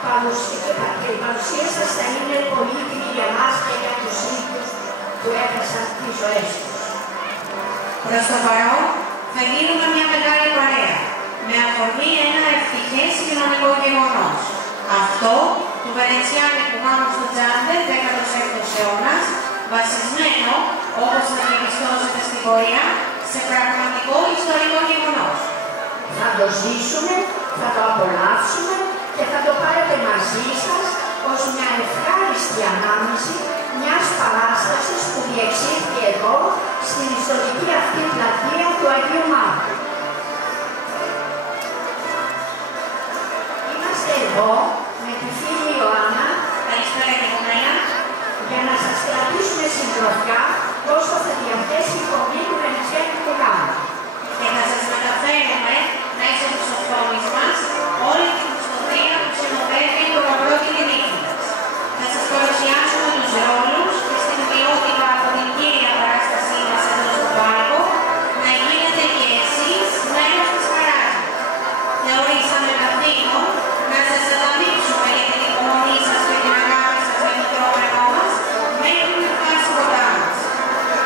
και η παρουσία σας θα είναι πολύτιμη για μας και για τους ίδιους που έχασαν τις ζωές τους. Προς το παρόν θα γίνουμε μια μεγάλη παρέα, με αφορμή ένα ευτυχές κοινωνικό γεγονός. Αυτό του Βενετσιάνικου γάμου στο Τζάντε, 16ος αιώνας, βασισμένο, όπως θα διαπιστώσετε στην πορεία, σε πραγματικό ιστορικό γεγονός. Θα το ζήσουμε, θα το απολαύσουμε και θα το πάρετε μαζί σας ως μια ευχάριστη ανάμνηση μιας παράστασης που διεξήχθη εδώ στην ιστορική αυτή πλατεία του Αγίου Μάρκου. Είμαστε εδώ με τη φίλη Ιωάννα, για να σας κρατήσουμε συντροφιά όσο θα διαθέσει η κομμή του Βενετσιάνικου γάμου. Και θα σας μεταφέρουμε μέσω της οθόνης μας όλη την ιστορία που συνοδεύει το γαμπρό και την νύχτα μας. Θα σας παρουσιάσουμε τους ρόλους και στην ποιότητα από την κύρια παράστασή μας εδώ στο πάρκο να γίνετε και εσείς μέρος της χαράς μας. Θεωρήσαμε καθήκον να σας ανταμείψουμε για την υπομονή σας και την αγάπη σας για το δρόμενό μας μέχρι να φτάσει κοντά μας.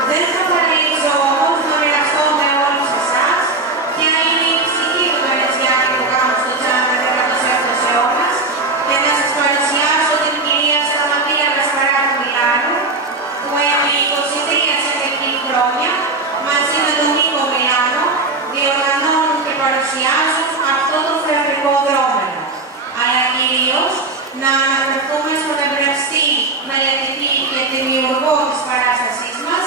Δεν θα παραλείψω όμως να μοιραστώ με όλους εσάς ποια είναι η ψυχή του Βενετσιάνικου γάμου στο Τζάντε, 16ος αιώνας, και να σας παρουσιάσω την κυρία Σταματία Γασπαρά του Μιλάνου, που επί 23 σε χρόνια μαζί με τον Νίκο Μιλάνο διοργανώνουν και παρουσιάζουν αυτό το θεατρικό δρόμενο. Αλλά κυρίως να αναφερθούμε στον εμπνευστή, μελετητή και δημιουργό της παράστασής μας,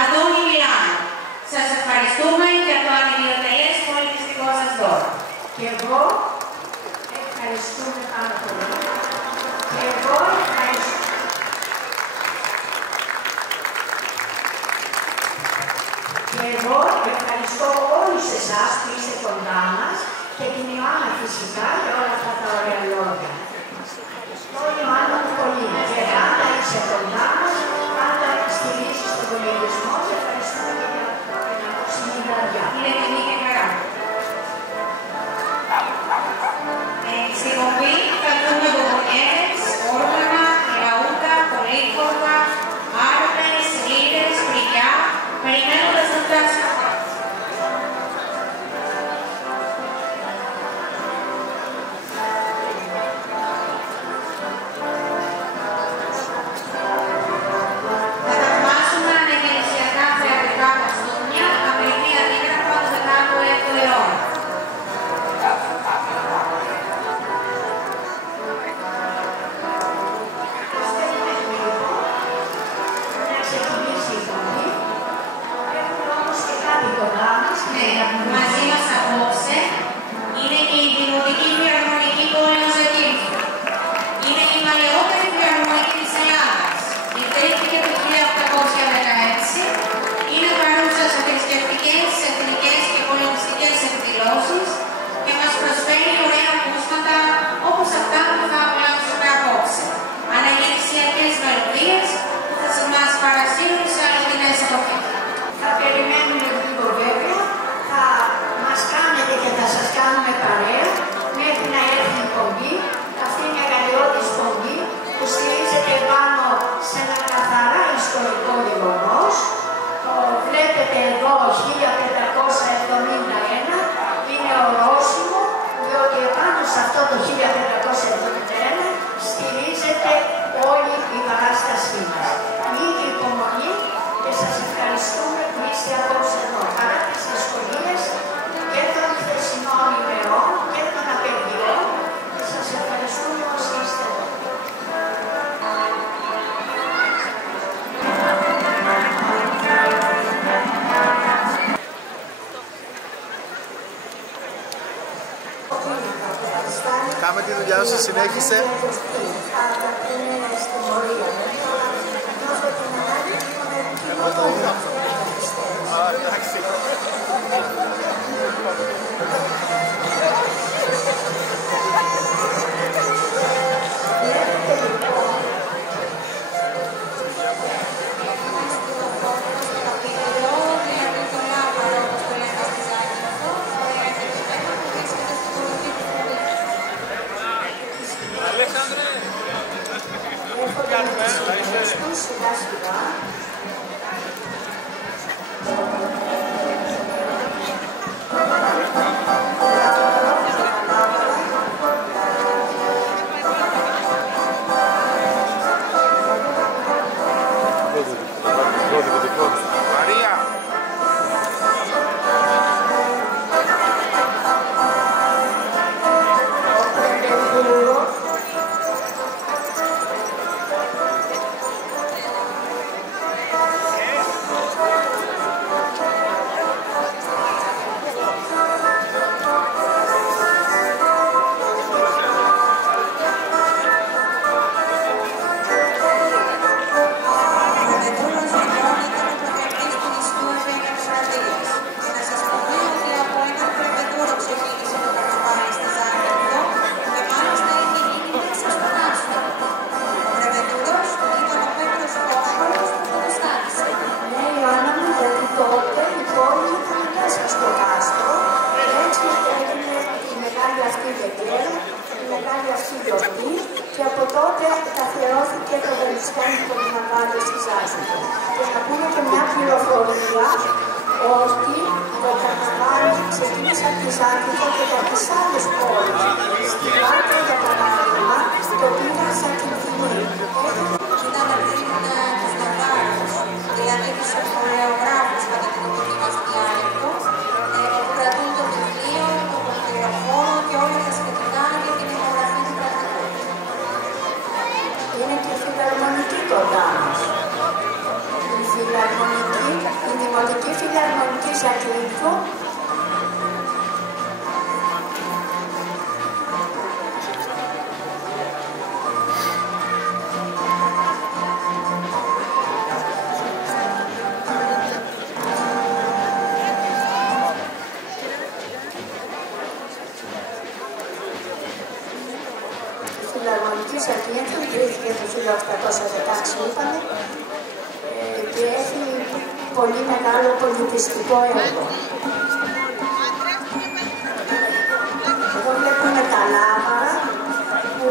Αντώνη Μιλάνο. Σας ευχαριστούμε για το ανιδιοτελές πολιτιστικό σας δώρο. Και εγώ ευχαριστούμε πάρα πολύ. Και εγώ ευχαριστώ. Και εγώ ευχαριστώ όλους εσάς που είστε κοντά μας και την Ιωάννα φυσικά για όλα αυτά τα ωραία λόγια. Το Ιωάννα μου πολύ και πάντα είσαι κοντά μας, πάντα στηρίζεις τον πολιτισμό και ευχαριστούμε για την απόψινή βραδιά. Είναι τιμή και χαρά. Στην κοπή θα δούμε κοκονιέρες, όργανα, λαούτα, πολύφορμα, άρπες, λύρες, φρυγιά, περιμένοντας να φτάσει. Θα θαυμάσουμε ανεκκλησιακά θεατρικά κοστούμια, αμερική αντίγραφα του 16ου αιώνα. Μαζί μας απόψε είναι και η Δημοτική Φιλαρμονική Πόλεως Εκείμφου. Είναι η παλαιότερη φιλαρμονική της Ελλάδας. Ιδρύθηκε το 1816. Είναι παρούσα σε θρησκευτικές, εθνικές και πολιτιστικές εκδηλώσεις και μας προσφέρει ωραία ακούσματα όπως αυτά που θα απολαύσουμε απόψε. Αναγεννησιακές μελωδίες που θα μας παρασύρουν σε αληθινές εποχές. Θα περιμένουμε λίγο βέβαια, θα μας κάνετε και θα σας κάνουμε παρέα μέχρι να έρθει η κομπή, αυτή είναι μεγαλειώδης κομπή που στηρίζεται πάνω σε ένα καθαρά ιστορικό γεγονός. Το βλέπετε εδώ 1571, είναι ορόσημο, διότι επάνω σε αυτό το 1571 στηρίζεται όλη η παράστασή μας. Λίγη υπομονή και σας ευχαριστούμε που είστε απόψε εδώ. Παρά τις δυσκολίες και των χθεσινών ημερών και των απεργιών, και σας ευχαριστούμε όσοι είστε εδώ. Κάμε τη δουλειά σου, συνέχισε. Εγώ το είδα. Εντάξει. στη γιορτή και από τότε καθιερώθηκε το Βελουσκάνικο Μαγάδο στη Ζάζικο. Και να πούμε και μια πληροφορία ότι το καρναβάλι ξεκίνησε από τη Ζάκυνθο και από τις άλλες πόλεις. Στη Μάρκα, για παράδειγμα, το πήγαν σαν την Θυμή. Ήταν πριν τους Ναβάρους, δηλαδή τους χορεογράφους κατά την κομμωτή μας διάλεκτο, που κρατούν το βιβλίο, το πορτρεοφόρο και όλα τα σχετικά για την υπογραφή του πρακτικού. Είναι και φιλαρμονική κοντά μας. Η Δημοτική Φιλαρμονική Ζακυνθού ιδρύθηκε το 1816, είπαμε, και έχει πολύ μεγάλο πολιτιστικό έργο. Εδώ βλέπουμε τα λάβαρα που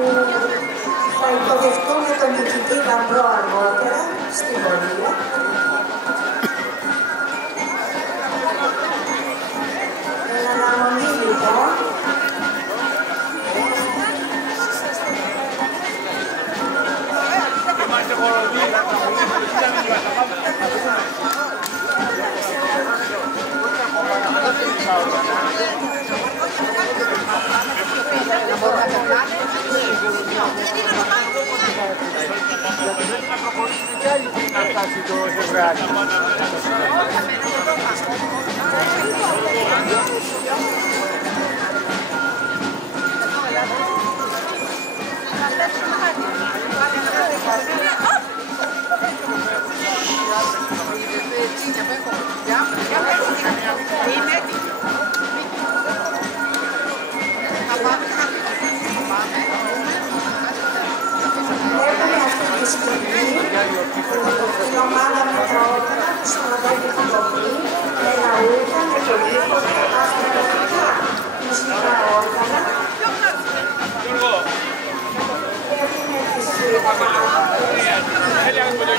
θα υποδεχτούμε τον νικητή Γαμπρό αργότερα στην πορεία. Εν αναμονή λοιπόν, την ομάδα με τα όργανα που συνοδεύει την κοπή, με λαούργα, με το λίχο, αυτοκρατικά μουσικά όργανα. Έχουμε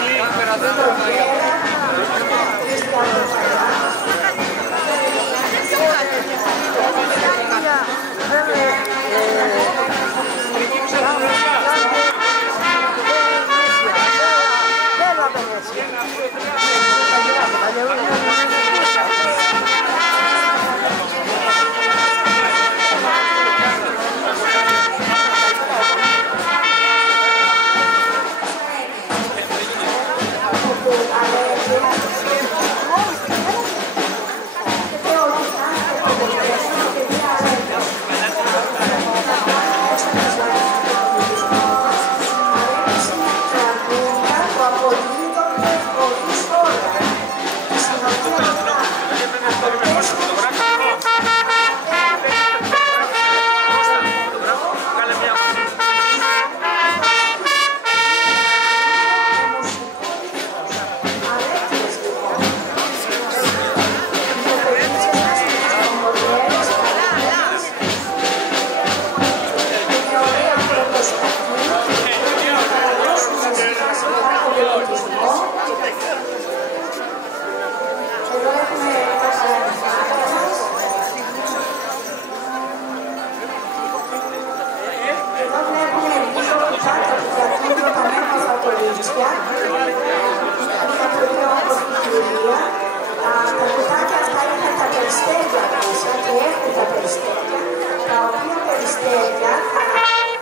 τις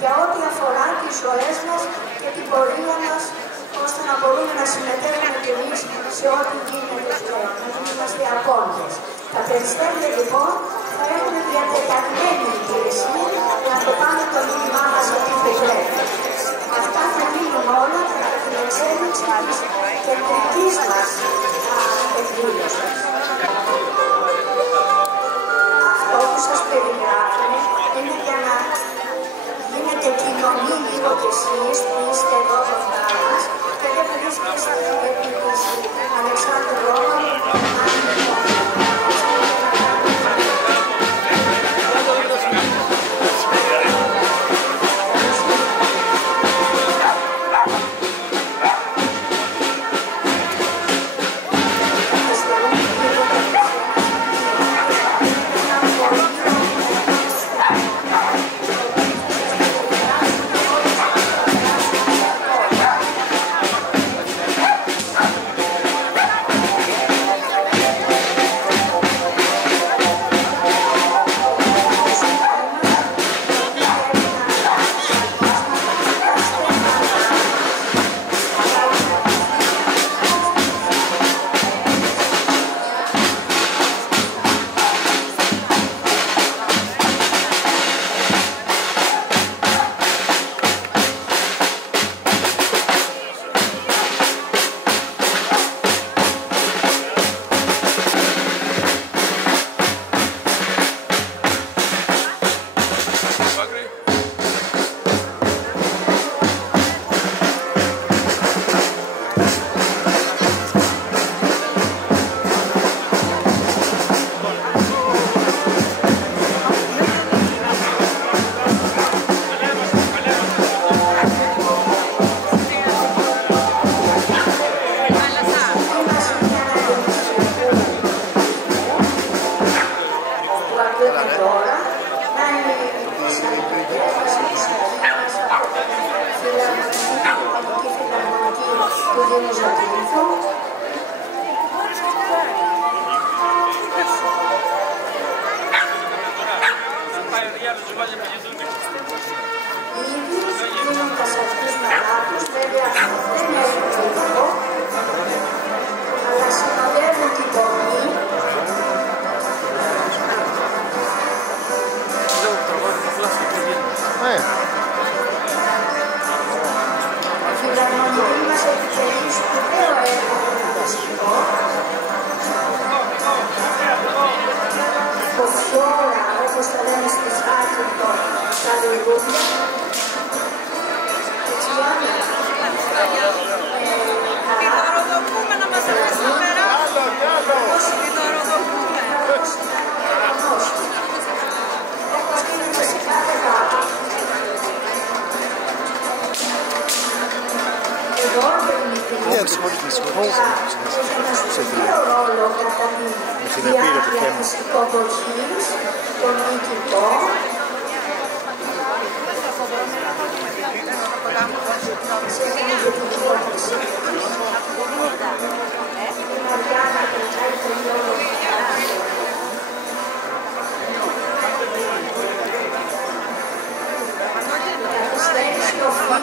για ό,τι αφορά τις ζωές μας και την πορεία μας, ώστε να μπορούμε να συμμετέχουμε κι εμείς σε ό,τι γίνεται πλέον, να μην είμαστε ακόντες. Τα περιστέρια λοιπόν θα έχουν διατεταγμένη υπηρεσία να το πάμε το μήνυμά μας ότι δεν πρέπει. Αυτά θα μείνουν όλα κατά την εξέλιξη της κεντρικής μας εκδήλωσης. Αυτό που σας περιγράφουμε είναι για να γίνεται κοινή Κοινωνεί λίγο κι εσείς που είστε εδώ κοντά μας και δεν βρίσκεστε επί της Αλεξάνδρου Ρώμανου.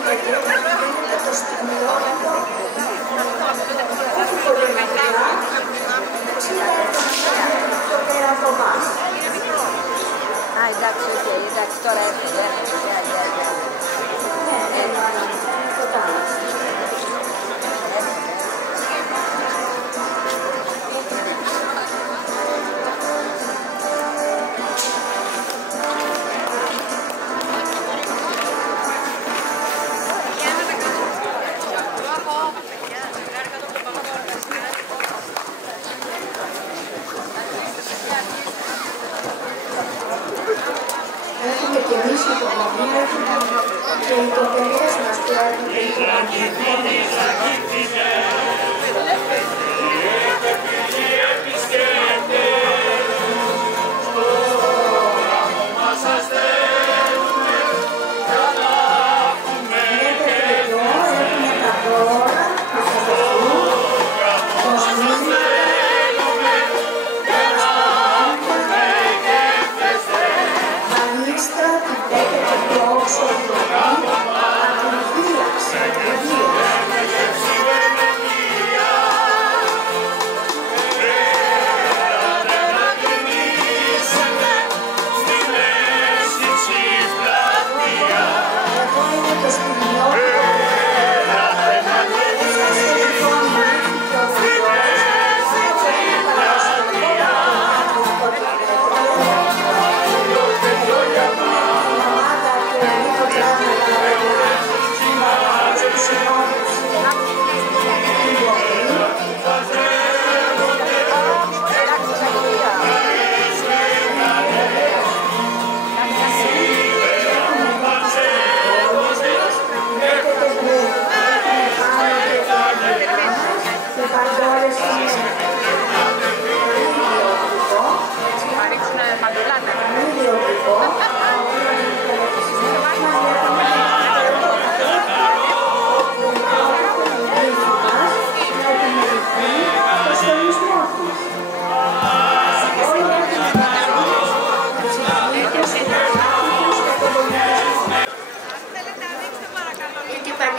Thank you.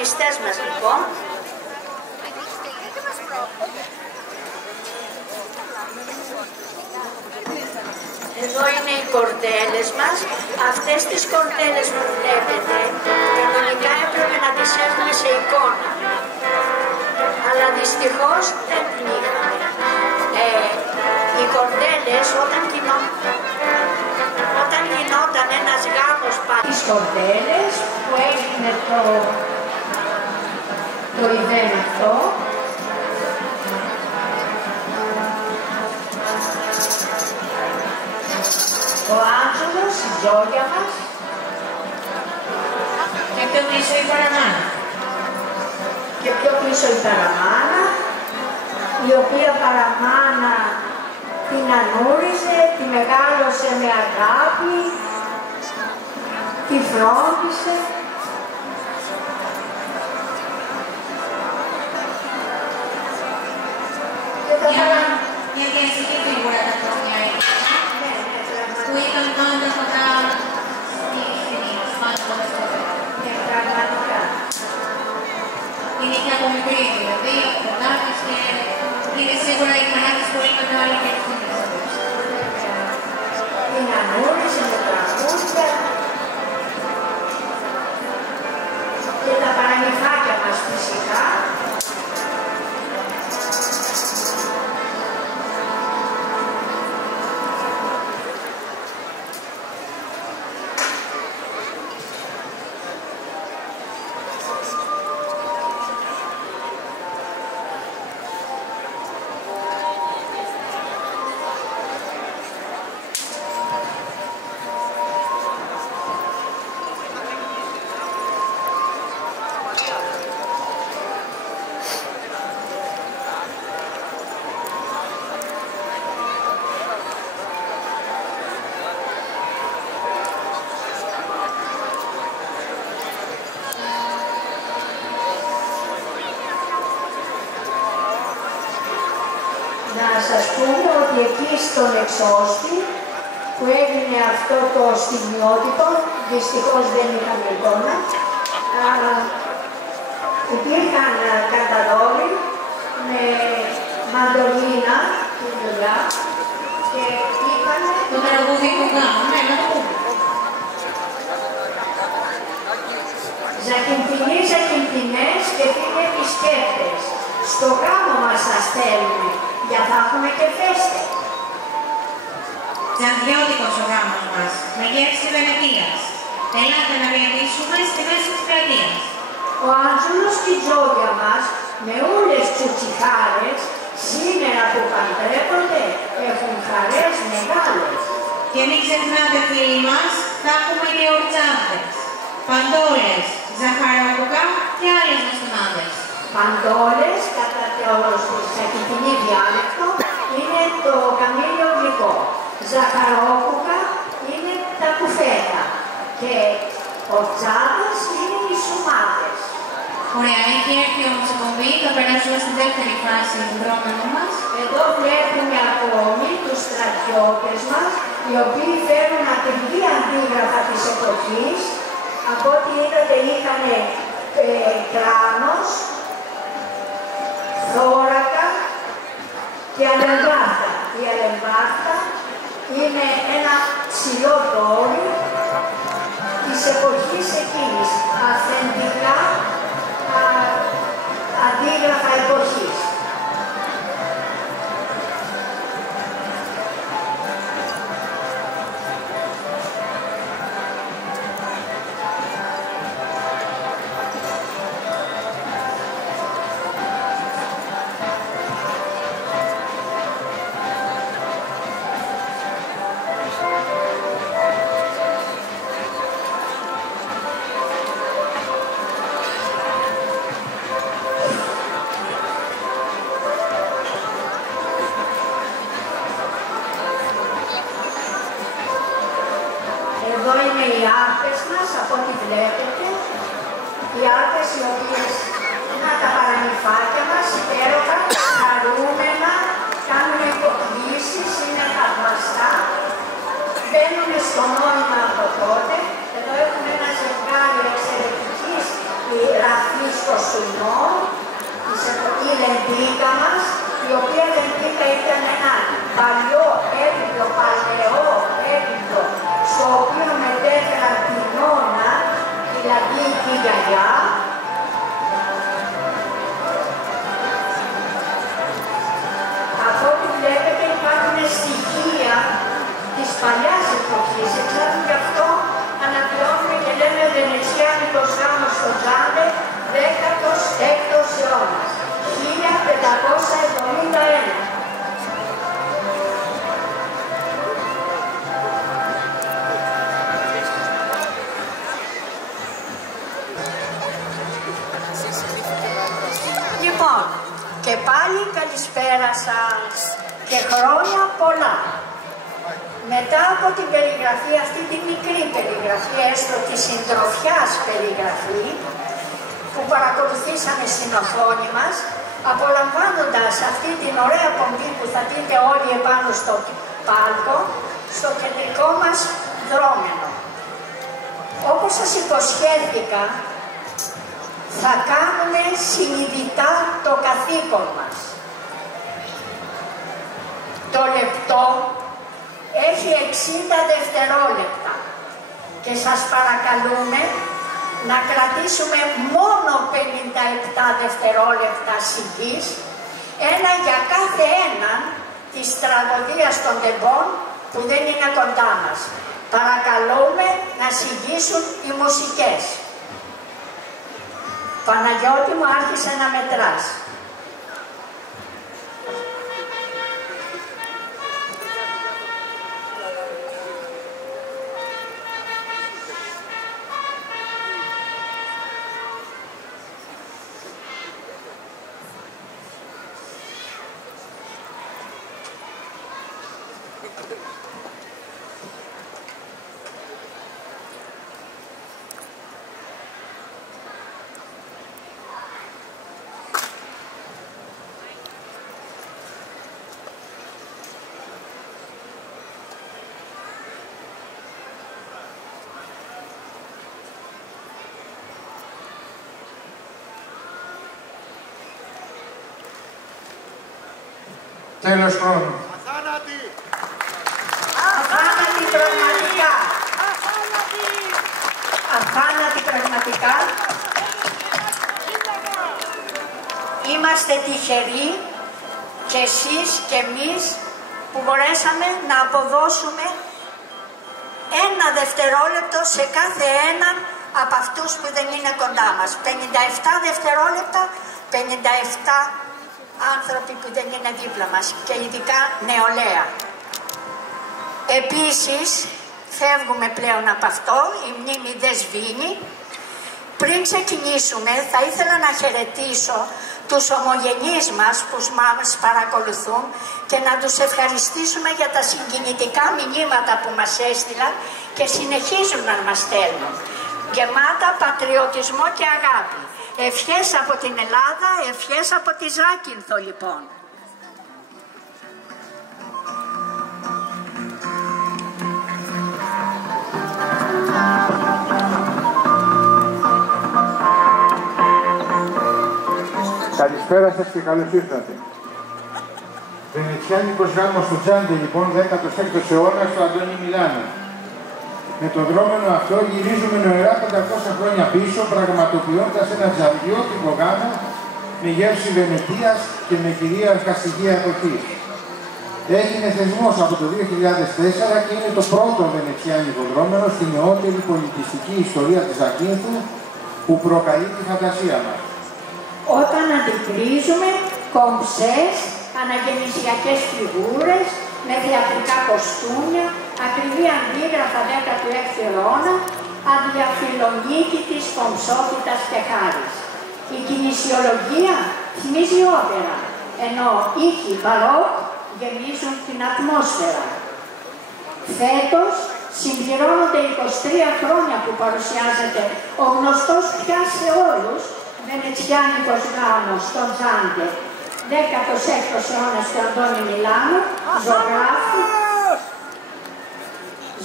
πρωταγωνιστές μας λοιπόν. Εδώ είναι οι κορδέλες μας. Αυτές τις κορδέλες που βλέπετε, κανονικά έπρεπε να τις έχουμε σε εικόνα. Αλλά δυστυχώς δεν την είχαμε. Οι κορδέλες όταν γινόταν ένας γάμος πάνω τις κορδέλες που έγινε το event αυτό, ο Άντζελος, η Τζόγια μας και πιο πίσω η παραμάνα. Και πιο πίσω η παραμάνα, η οποία παραμάνα την ανούριζε, τη μεγάλωσε με αγάπη, τη φρόντισε. Μια διαστική φίγουρα τα χρόνια που ήταν πάντα κοντά στη ταινία, πάνω από αυτό. Πραγματικά. Είναι και από μικρή δηλαδή, από κοντάκες και είναι σίγουρα η χαράκες πολύ μεγάλη και ευθύνες. Την ανούριζε με τραγούδια και τα παραμυθάκια μας φυσικά. Να σας πούμε ότι εκεί στον εξώστη που έγινε αυτό το στιγμιότυπο, δυστυχώς δεν είχαμε εικόνα, υπήρχαν καταδόροι με μαντολίνα τη δουλειά και είπαν το τραγούδι που κάνουμε, να το πούμε. Ζακυμπινοί, ζακυμπινές και φίλοι επισκέπτες. Στο γάμο μας θα στέλνουμε, για θα έχουμε και φέστε. Τζανδιώτικος ο γάμος μας, με γεύση Βενετίας. Ελάτε να διατήσουμε στη μέση της πλατείας. Ο Άντζελος και η Τζόγια μας, με όλες τσουτσιχάρες, σήμερα που παντρέπονται, έχουν χαρές μεγάλες. Και μην ξεχνάτε φίλοι μας, θα έχουμε και ορτσάντες, παντόλες, ζαχαρόκοκα και άλλες μαστονάδες. Παντόλες, κατά το σακιτινή διάλεκτο, είναι το καμήλιο γλυκό. Ζαχαρόκοκα είναι τα κουφέτα. Και ορτσάντες είναι οι σουμάτες. Ωραία, έχει έρθει όμως η εκπομπή, θα περάσουμε στη δεύτερη φάση του δρόμενου μας. Εδώ βλέπουμε ακόμη τους στρατιώτες μας, οι οποίοι φέρουν ακριβή αντίγραφα της εποχής. Από ό,τι είδατε είχαν κράνος, θώρακα και αλεμβάρτα. Η αλεμβάρτα είναι ένα ψηλό δόρυ της εποχής εκείνης, αυθεντικά αντίγραφα εποχής. Εδώ είναι οι άρτες μας, από ό,τι βλέπετε. Οι άρτες οι οποίες, να τα παραμυθάκια μας, υπέροχα, χαρούμενα, κάνουν υποκλήσεις, είναι θαυμαστά, μπαίνουν στο νόημα από τότε. Εδώ έχουμε ένα ζευγάρι εξαιρετικής γραφής η γιαγιά. Από ό,τι βλέπετε υπάρχουν στοιχεία της παλιάς εποχής, εξάλλου γι' αυτό αναπληρώνουμε και λέμε Βενετσιάνικος γάμος στο Τζάντε, 16ος αιώνας, 1571. Λοιπόν, και πάλι καλησπέρα σας και χρόνια πολλά. Μετά από την περιγραφή, αυτή τη μικρή περιγραφή, έστω τη συντροφιάς περιγραφή, που παρακολουθήσαμε στην οθόνη μας, απολαμβάνοντας αυτή την ωραία πομπή που θα δείτε όλοι επάνω στο πάλκο, στο κεντρικό μας δρόμενο. Όπως σας υποσχέθηκα, θα κάνουμε συνειδητά το καθήκον μας. Το λεπτό έχει 60 δευτερόλεπτα και σας παρακαλούμε να κρατήσουμε μόνο 57 δευτερόλεπτα σιγής, ένα για κάθε έναν της τραγωδίας των τεμπών που δεν είναι κοντά μας. Παρακαλούμε να σιγήσουν οι μουσικές. Παναγιώτη μου, άρχισε να μετράς. Τέλος χρόνου. Αθάνατη! Αθάνατη πραγματικά. Αθάνατη πραγματικά. Είμαστε τυχεροί και εσείς και εμείς που μπορέσαμε να αποδώσουμε ένα δευτερόλεπτο σε κάθε έναν από αυτούς που δεν είναι κοντά μας. 57 δευτερόλεπτα, 57 άνθρωποι που δεν είναι δίπλα μας και ειδικά νεολαία. Επίσης, φεύγουμε πλέον από αυτό, η μνήμη δεν σβήνει. Πριν ξεκινήσουμε, θα ήθελα να χαιρετήσω τους ομογενείς μας που μας παρακολουθούν και να τους ευχαριστήσουμε για τα συγκινητικά μηνύματα που μας έστειλαν και συνεχίζουν να μας στέλνουν. Γεμάτα πατριωτισμό και αγάπη. Ευχές από την Ελλάδα, ευχές από τη Ζάκυνθο λοιπόν. Καλησπέρα σας και καλώς ήρθατε. Βενετσιάνικος γάμος στο Τζάντε λοιπόν, 16ος αιώνας στο Αντώνη Μιλάνο. Με τον δρόμενο αυτό γυρίζουμε νοερά 500 χρόνια πίσω, πραγματοποιώντας ένα τζαντιότυπο γάμο με γεύση Βενετίας και με κυρίαρχα στοιχεία εποχής. Έγινε θεσμός από το 2004 και είναι το πρώτο βενετσιάνικο δρόμενο στη νεότερη πολιτιστική ιστορία της Ζακύνθου που προκαλεί τη φαντασία μας. Όταν αντικρίζουμε κομψές, αναγεννησιακές φιγούρες, με θεατρικά κοστούμια, ακριβή αντίγραφα 16ου αιώνα, αδιαφιλονίκητης κομψότητας και χάρης. Η κινησιολογία θυμίζει όπερα, ενώ ήχοι μπαρόκ γεμίζουν την ατμόσφαιρα. Φέτος συμπληρώνονται 23 χρόνια που παρουσιάζεται ο γνωστός πια σε όλους βενετσιάνικος γάμος στον Τζάντε, 16ος αιώνας του Αντώνη Μιλάνο,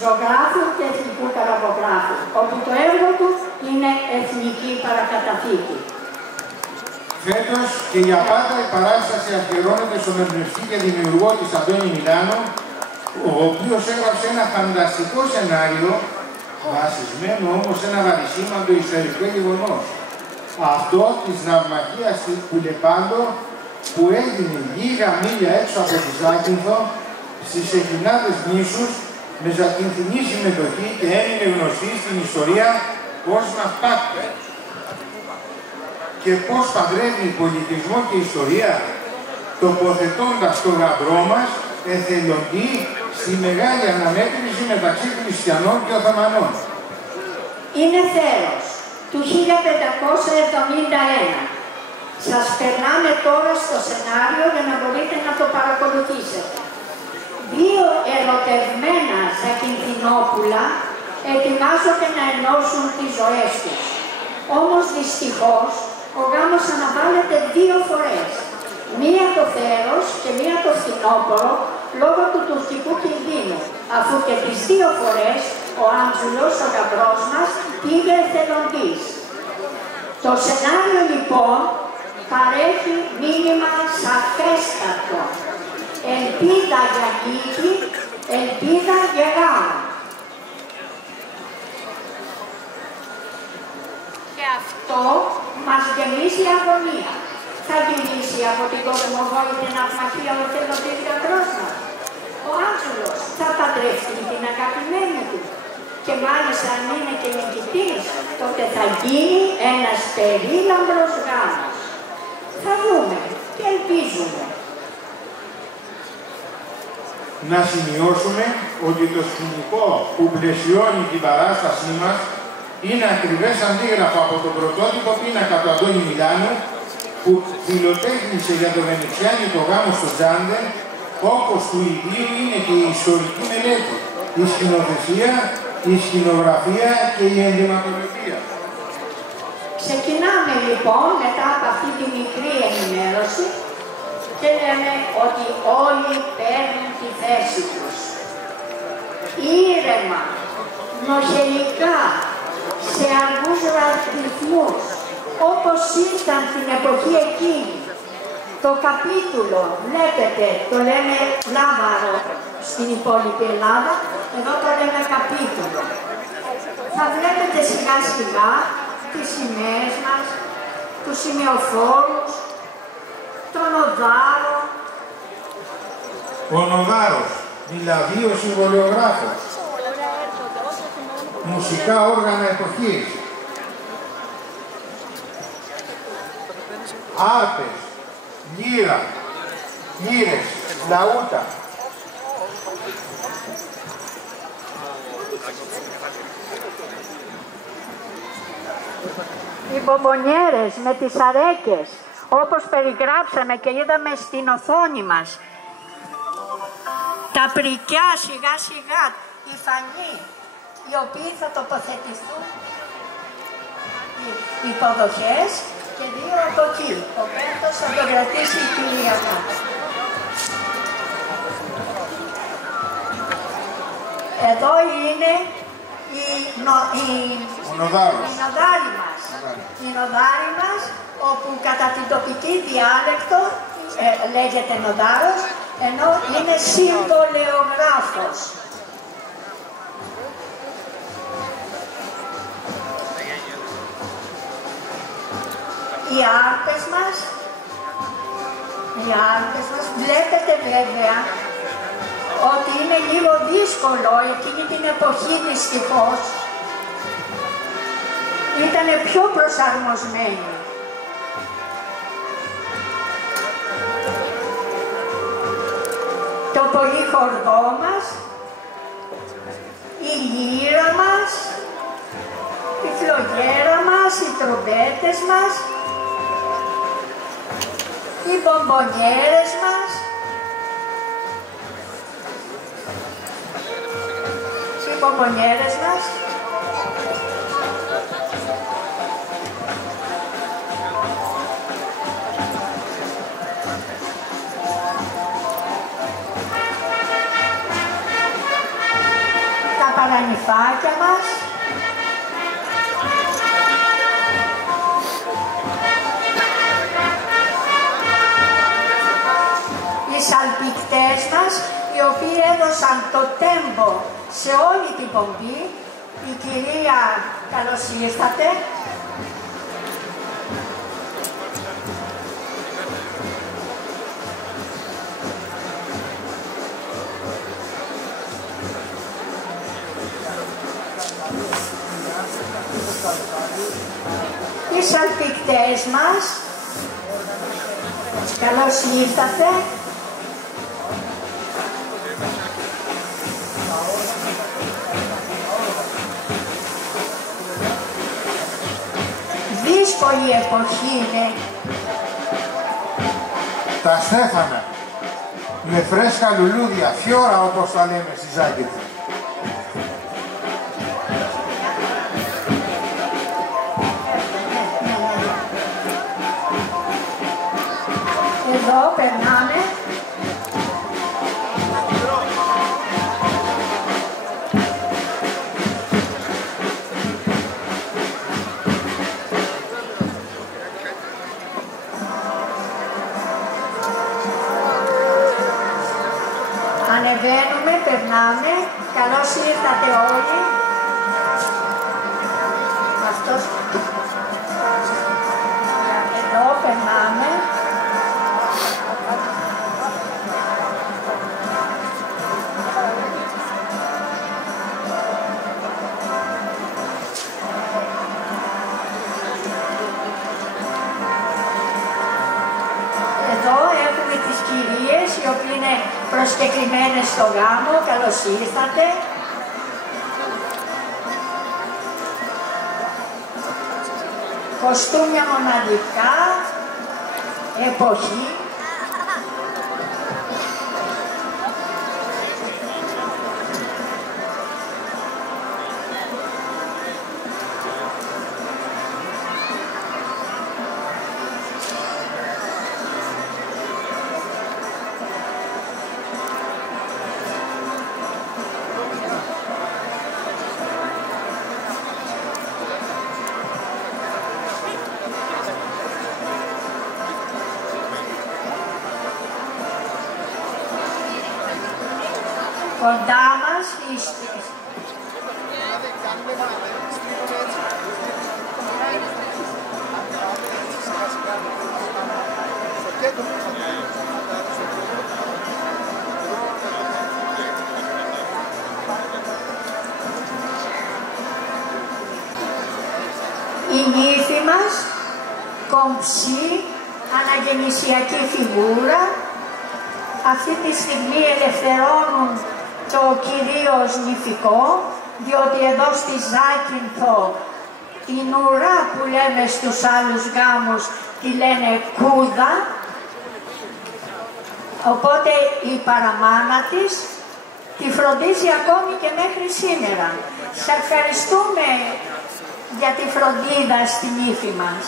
ζωγράφου και εθνικού καραβογράφου, όπου το έργο του είναι εθνική παρακαταθήκη. Φέτος και για πάντα η παράσταση αφιερώνεται στον εμπνευστή και δημιουργό της Αντώνη Μιλάνο, ο οποίος έγραψε ένα φανταστικό σενάριο βασισμένο όμως σε ένα βαρισίμαντο ιστορικό γεγονός. Αυτό της ναυμαχίας του Λεπάντο που έγινε λίγα μίλια έξω από τη Ζάκυνθο στις Εχινάδες νήσους με ζακυνθινή συμμετοχή και έμεινε γνωστή στην ιστορία ως ναυπάκτορ. Και πώς παντρεύει πολιτισμό και ιστορία, τοποθετώντας το γαμπρό μας εθελοντή στη μεγάλη αναμέτρηση μεταξύ χριστιανών και Οθωμανών. Είναι θέρος του 1571. Σας περνάμε τώρα στο σενάριο για να μπορείτε να το παρακολουθήσετε. Δύο ερωτευμένα Ζακυνθινόπουλα ετοιμάζονται να ενώσουν τις ζωές τους. Όμως δυστυχώς ο γάμος αναβάλλεται δύο φορές. Μία το θέρος και μία το φθινόπωρο λόγω του τουρκικού κινδύνου, αφού και τις δύο φορές ο Άντζουλος, ο γαμπρός μας, πήγε εθελοντής. Το σενάριο λοιπόν παρέχει μήνυμα σαφέστατο. Ελπίδα για νίκη, ελπίδα για γάμο. Και αυτό μας γεμίζει αγωνία. Θα γυρίσει από την κοσμοβόλητη ναυμαχία ο εθελοντής γαμπρός μας. Ο Άντζουλος θα παντρευτεί την αγαπημένη του. Και μάλιστα αν είναι και νικητής, τότε θα γίνει ένας περίλαμπρος γάμος. Θα δούμε και ελπίζουμε. Να σημειώσουμε ότι το σκηνικό που πλαισιώνει την παράστασή μας είναι ακριβές αντίγραφο από τον πρωτότυπο πίνακα του Αντώνη Μιλάνου που φιλοτέχνησε για το βενετσιάνικο γάμο στο Τζάντε, όπως του ιδίου είναι και η ιστορική μελέτη, η σκηνοθεσία, η σκηνογραφία και η ενδυματολογία. Ξεκινάμε λοιπόν μετά από αυτή τη μικρή ενημέρωση και λέμε ότι όλοι παίρνουν τη θέση τους. Ήρεμα, νοχελικά, σε αργούς ρυθμούς, όπως ήταν την εποχή εκείνη. Το καπίτουλο, βλέπετε, το λέμε λάβαρο στην υπόλοιπη Ελλάδα, εδώ το λέμε καπίτουλο. Θα βλέπετε σιγά σιγά τις σημαίες μας, τους σημειοφόρους, τον οδάρο. Ο Νοδάρος, δηλαδή ο συμβολιογράφος, μουσικά όργανα εποχής, άρπες, λύρα, λύρες, λαούτα. Οι μπομπονιέρες με τις αρέκες, όπως περιγράψαμε και είδαμε στην οθόνη μας. Τα πρικιά σιγά σιγά, οι φανοί, οι οποίοι θα τοποθετηθούν, οι υποδοχές και δύο από εκεί. Ο πέμπτος θα τον κρατήσει η κυρία μας. Εδώ είναι η νοδάρη μας, όπου κατά την τοπική διάλεκτο λέγεται νοδάρος, ενώ είναι συμβολεογράφος. Οι άρπες μας, βλέπετε βέβαια ότι είναι λίγο δύσκολο εκείνη την εποχή δυστυχώς. Ήτανε πιο προσαρμοσμένοι. Το πολύχορδό μας, η λύρα μας, η φλογέρα μας, οι τρομπέτες μας, οι μπομπονιέρες μας, τα παρανυφάκια μας, οι σαλπικτές μας, οι οποίοι έδωσαν το τέμπο σε όλη την πομπή Η κυρία, καλώς ήρθατε. Οι σαλπικτές μας, καλώς ήρθατε. Δύσκολη εποχή είναι. Τα στέφανα, με φρέσκα λουλούδια, φιόρα όπως τα λέμε στη Ζάκυνθο. Εδώ περνάμε. Ανεβαίνουμε, περνάμε. Καλώς ήρθατε όλοι. Αυτός. Εδώ περνάμε. Εδώ έχουμε τις κυρίες οι οποίες είναι προσκεκλημένες στο γάμο. Καλώς ήρθατε. Κοστούμια μοναδικά, εποχή. Κοντά μας είστε. Η νύφη μας, κομψή, αναγεννησιακή φιγούρα, αυτή τη στιγμή ελευθερώνουν το κυρίως νηφικό, διότι εδώ στη Ζάκυνθο την ουρά που λέμε στους άλλους γάμους τη λένε κούδα, οπότε η παραμάνα της τη φροντίζει ακόμη και μέχρι σήμερα. Σας ευχαριστούμε για τη φροντίδα στη νύφη μας.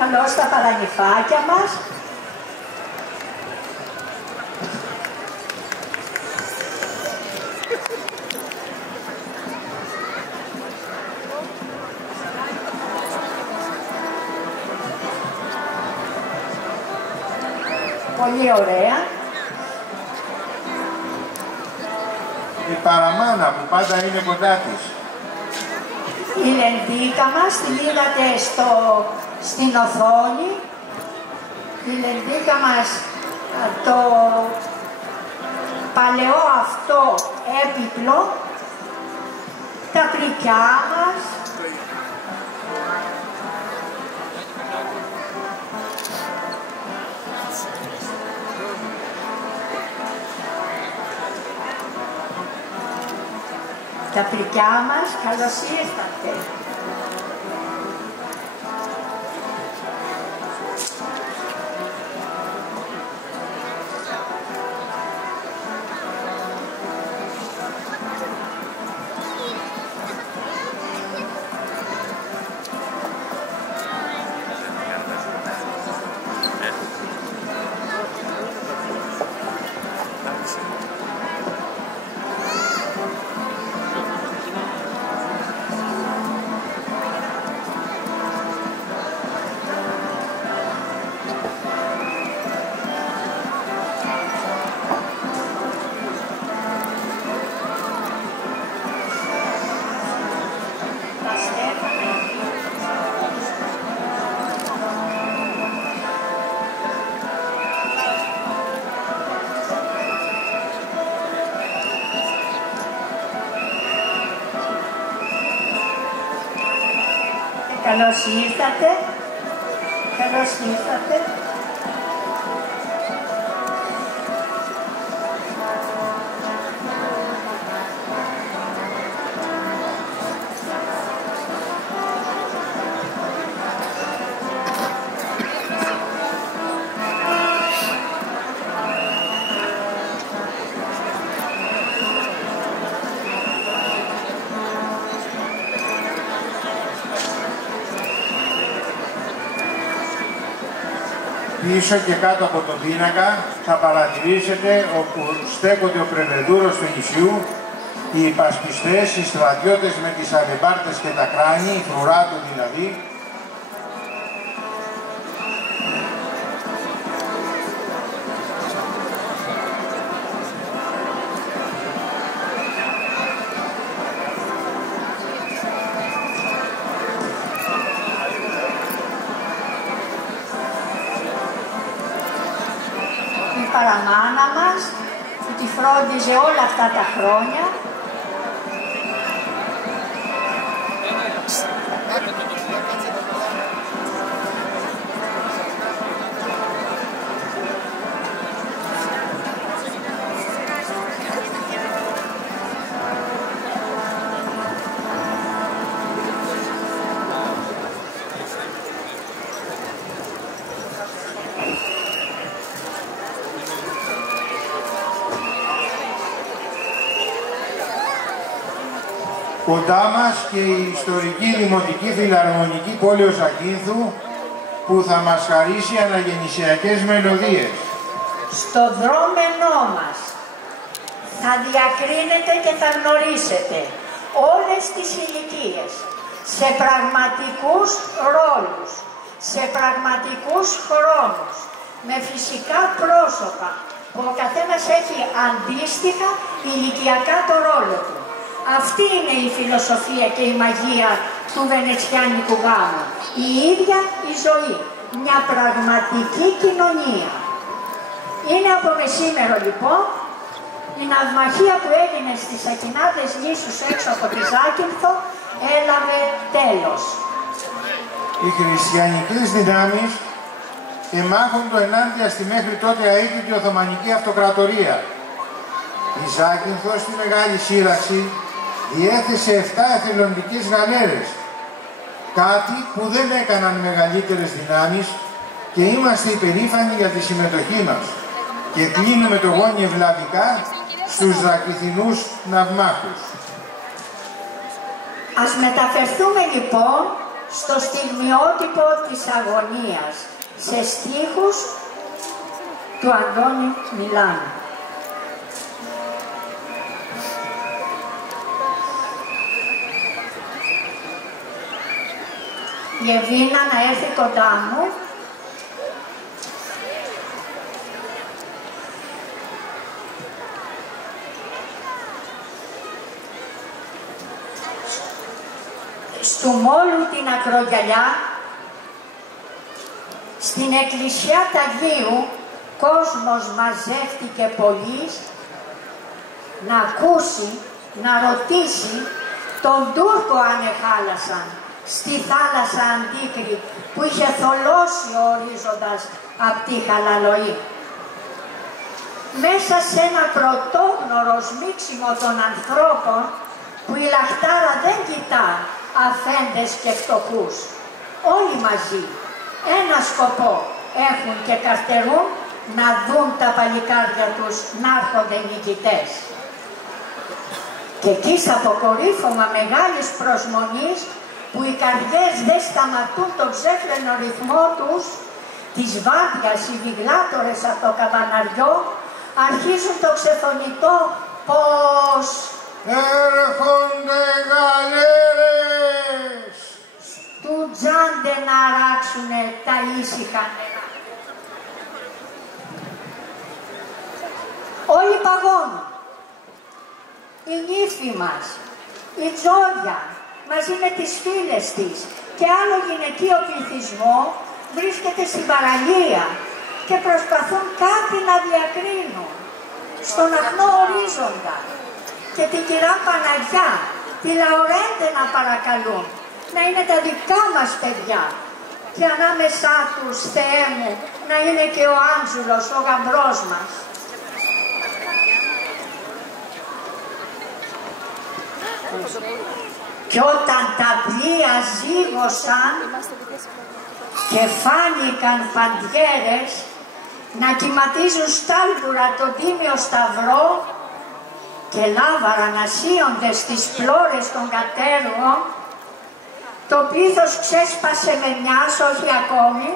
Καλώς τα παρανυφάκια μας. Πολύ ωραία. Η παραμάνα που πάντα είναι κοντά της. Η λενδίκα μας τη είδατε στην οθόνη. Η λενδίκα μας, το παλαιό αυτό έπιπλο, τα πλυκιά μας, τα πλυκιά μας, καλώς ήρθατε. Καλώς ήρθατε. Καλώς ήρθατε. Πίσω και κάτω από τον πίνακα θα παρατηρήσετε όπου στέκονται ο πρεβεδούρος του νησιού, οι υπασπιστές, οι στρατιώτες με τις αλεμπάρτες και τα κράνη, η φρουρά του δηλαδή, παραμάνα μας που τη φρόντιζε όλα αυτά τα χρόνια. Κοντά μας και η ιστορική δημοτική φιλαρμονική πόλεως Ζακίνθου που θα μας χαρίσει αναγεννησιακές μελωδίες. Στο δρόμενό μας θα διακρίνετε και θα γνωρίσετε όλες τις ηλικίες σε πραγματικούς ρόλους, σε πραγματικούς χρόνους, με φυσικά πρόσωπα που ο καθένας έχει αντίστοιχα ηλικιακά το ρόλο του. Αυτή είναι η φιλοσοφία και η μαγεία του βενετσιάνικου γάμου. Η ίδια η ζωή, μια πραγματική κοινωνία. Είναι από μεσήμερο λοιπόν η ναυμαχία που έγινε στις Ακινάδες νήσους έξω από τη Ζάκυνθο έλαβε τέλος. Οι χριστιανικές δυνάμεις εμάχονται ενάντια στη μέχρι τότε αείμνητη Οθωμανική Αυτοκρατορία. Η Ζάκυνθος στη Μεγάλη Σύραξη διέθεσε 7 εθελοντικές γαλέρες, κάτι που δεν έκαναν μεγαλύτερες δυνάμεις και είμαστε υπερήφανοι για τη συμμετοχή μας και κλείνουμε το γόνι ευλαβικά στους Ζακυνθινούς ναυμάχους. Ας μεταφερθούμε λοιπόν στο στιγμιότυπο της αγωνίας σε στίχους του Αντώνη Μιλάνου. Η Εβίνα να έρθει κοντά μου. Στου μόλου την ακρογιαλιά, στην εκκλησιά Ταγίου, κόσμος μαζεύτηκε πολύς να ακούσει, να ρωτήσει τον Τούρκο αν εχάλασαν στη θάλασσα Αντίκρη που είχε θολώσει ο ορίζοντας απ' τη Χαλαλοή. Μέσα σε ένα πρωτόγνωρο σμίξιμο των ανθρώπων που η λαχτάρα δεν κοιτά αφέντες και φτωχούς. Όλοι μαζί ένα σκοπό έχουν και καρτερούν να δουν τα παλικάρια τους να έρχονται νικητές. Και εκεί στα αποκορύφωμα μεγάλης προσμονής που οι καρδιές δεν σταματούν τον ξέφρενο ρυθμό τους, τις βάρδιας οι βιγλάτορες από το καμπαναριό αρχίζουν το ξεφωνητό πως έρχονται γαλέρες του τζάντε να αράξουνε τα ήσυχα νερά. Όλοι παγώνουν. Η νύφη μας, η Τζόρια, μαζί με τις φίλες της και άλλο γυναικείο πληθυσμό βρίσκεται στην παραλία και προσπαθούν κάτι να διακρίνουν στον αχνό ορίζοντα και την κυρά Παναγιά, τη Λαουρέντε να παρακαλούν να είναι τα δικά μας παιδιά. Και ανάμεσά τους, Θεέ μου, να είναι και ο Άντζουλος, ο γαμπρός μας. Και όταν τα πλοία ζήγωσαν και φάνηκαν παντιέρες να κυματίζουν στάλπουρα τον Τίμιο Σταυρό και λάβαρα να σύονται στις πλώρες των κατέργων, το πλήθος ξέσπασε με μιας, όχι ακόμη,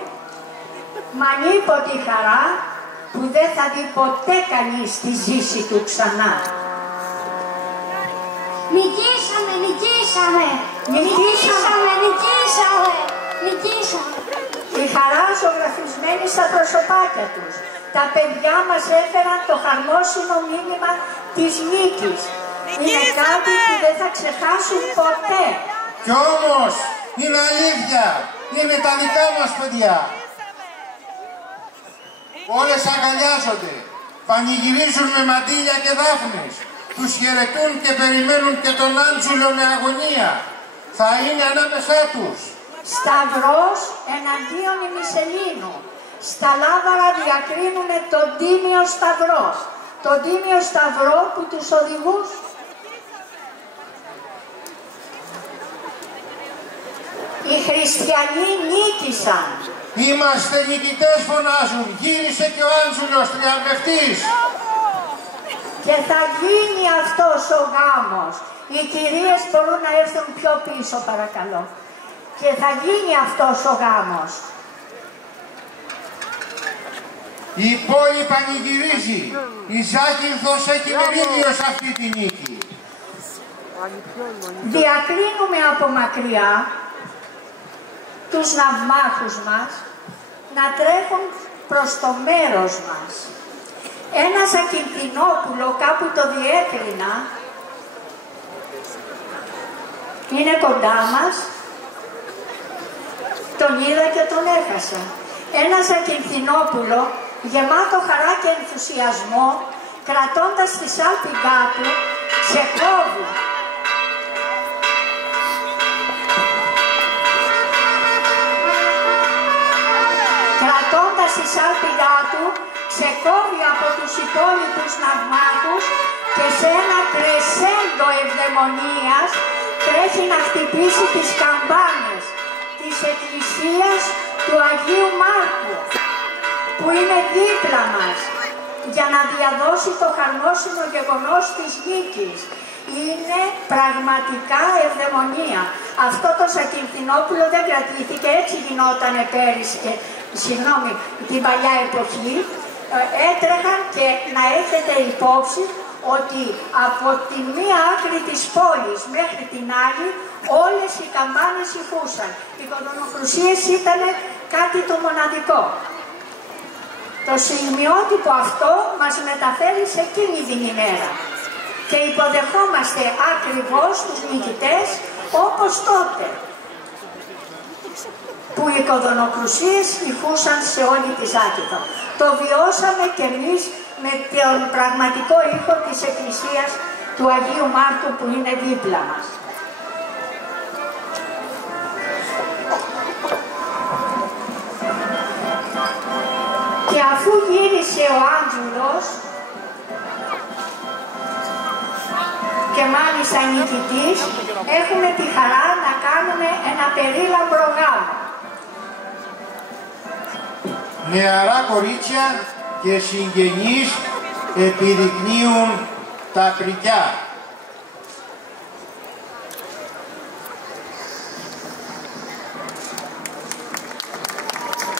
μ' ανίποτη χαρά που δεν θα δει ποτέ κανείς τη ζήση του ξανά. Νικήσαμε, νικήσαμε! Νικήσαμε, νικήσαμε! Νικήσαμε! Η χαρά ζωγραφισμένη στα προσωπάκια τους. Τα παιδιά μας έφεραν το χαρμόσυνο μήνυμα της νίκης. Είναι κάτι που δεν θα ξεχάσουν ποτέ. Κι όμως είναι αλήθεια, είναι τα δικά μας παιδιά. Όλες αγκαλιάζονται, πανηγυρίζουν με μαντήλια και δάφνες. Τους χαιρετούν και περιμένουν και τον Άντζουλο με αγωνία. Θα είναι ανάμεσά τους. Σταυρός εναντίον ημισελήνου. Στα λάβαρα διακρίνουμε τον Τίμιο Σταυρό. Τον Τίμιο Σταυρό που τους οδηγούς. Οι χριστιανοί νίκησαν. Είμαστε νικητές, φωνάζουν. Γύρισε και ο Άντζουλος τριαμβευτής. Και θα γίνει αυτός ο γάμος. Οι κυρίες μπορούν να έρθουν πιο πίσω, παρακαλώ. Και θα γίνει αυτός ο γάμος. Η πόλη πανηγυρίζει. Η Ζάκυνθος έχει μερίδιο σε αυτή τη νίκη. Διακρίνουμε από μακριά τους ναυμάχους μας να τρέχουν προς το μέρος μας. Ένα Ζακυνθινόπουλο, κάπου το διέκρινα, είναι κοντά μας, τον είδα και τον έχασα. Ένα Ζακυνθινόπουλο γεμάτο χαρά και ενθουσιασμό, κρατώντας τη σάλπιγγά του, ξεκόβει. Κρατώντας τη σάλπιγγά του, ξεκόβει από τους υπόλοιπους ναυμάχους και σε ένα κρεσέντο ευδαιμονίας τρέχει να χτυπήσει τις καμπάνες της εκκλησίας του Αγίου Μάρκου, που είναι δίπλα μας, για να διαδώσει το χαρμόσυνο γεγονός της νίκης. Είναι πραγματικά ευδαιμονία. Αυτό το Ζακυνθινόπουλο δεν κρατήθηκε, έτσι γινότανε πέρυσι και, συγγνώμη, την παλιά εποχή. Έτρεχαν και να έχετε υπόψη ότι από τη μία άκρη της πόλης μέχρι την άλλη όλες οι καμπάνες ηχούσαν. Οι κοδωνοκρουσίες ήταν κάτι το μοναδικό. Το σημειότυπο αυτό μας μεταφέρει σε εκείνη την ημέρα και υποδεχόμαστε ακριβώς τους νικητές όπως τότε που οι κοδωνοκρουσίες ηχούσαν σε όλη τη Ζάκυνθο. Το βιώσαμε κι εμείς με τον πραγματικό ήχο της εκκλησίας του Αγίου Μάρκου που είναι δίπλα μας. Και αφού γύρισε ο Άντζουλος και μάλιστα νικητής, έχουμε τη χαρά να κάνουμε ένα περίλαμπρο γάμο. Νεαρά κορίτσια και συγγενείς επιδεικνύουν τα πρικιά.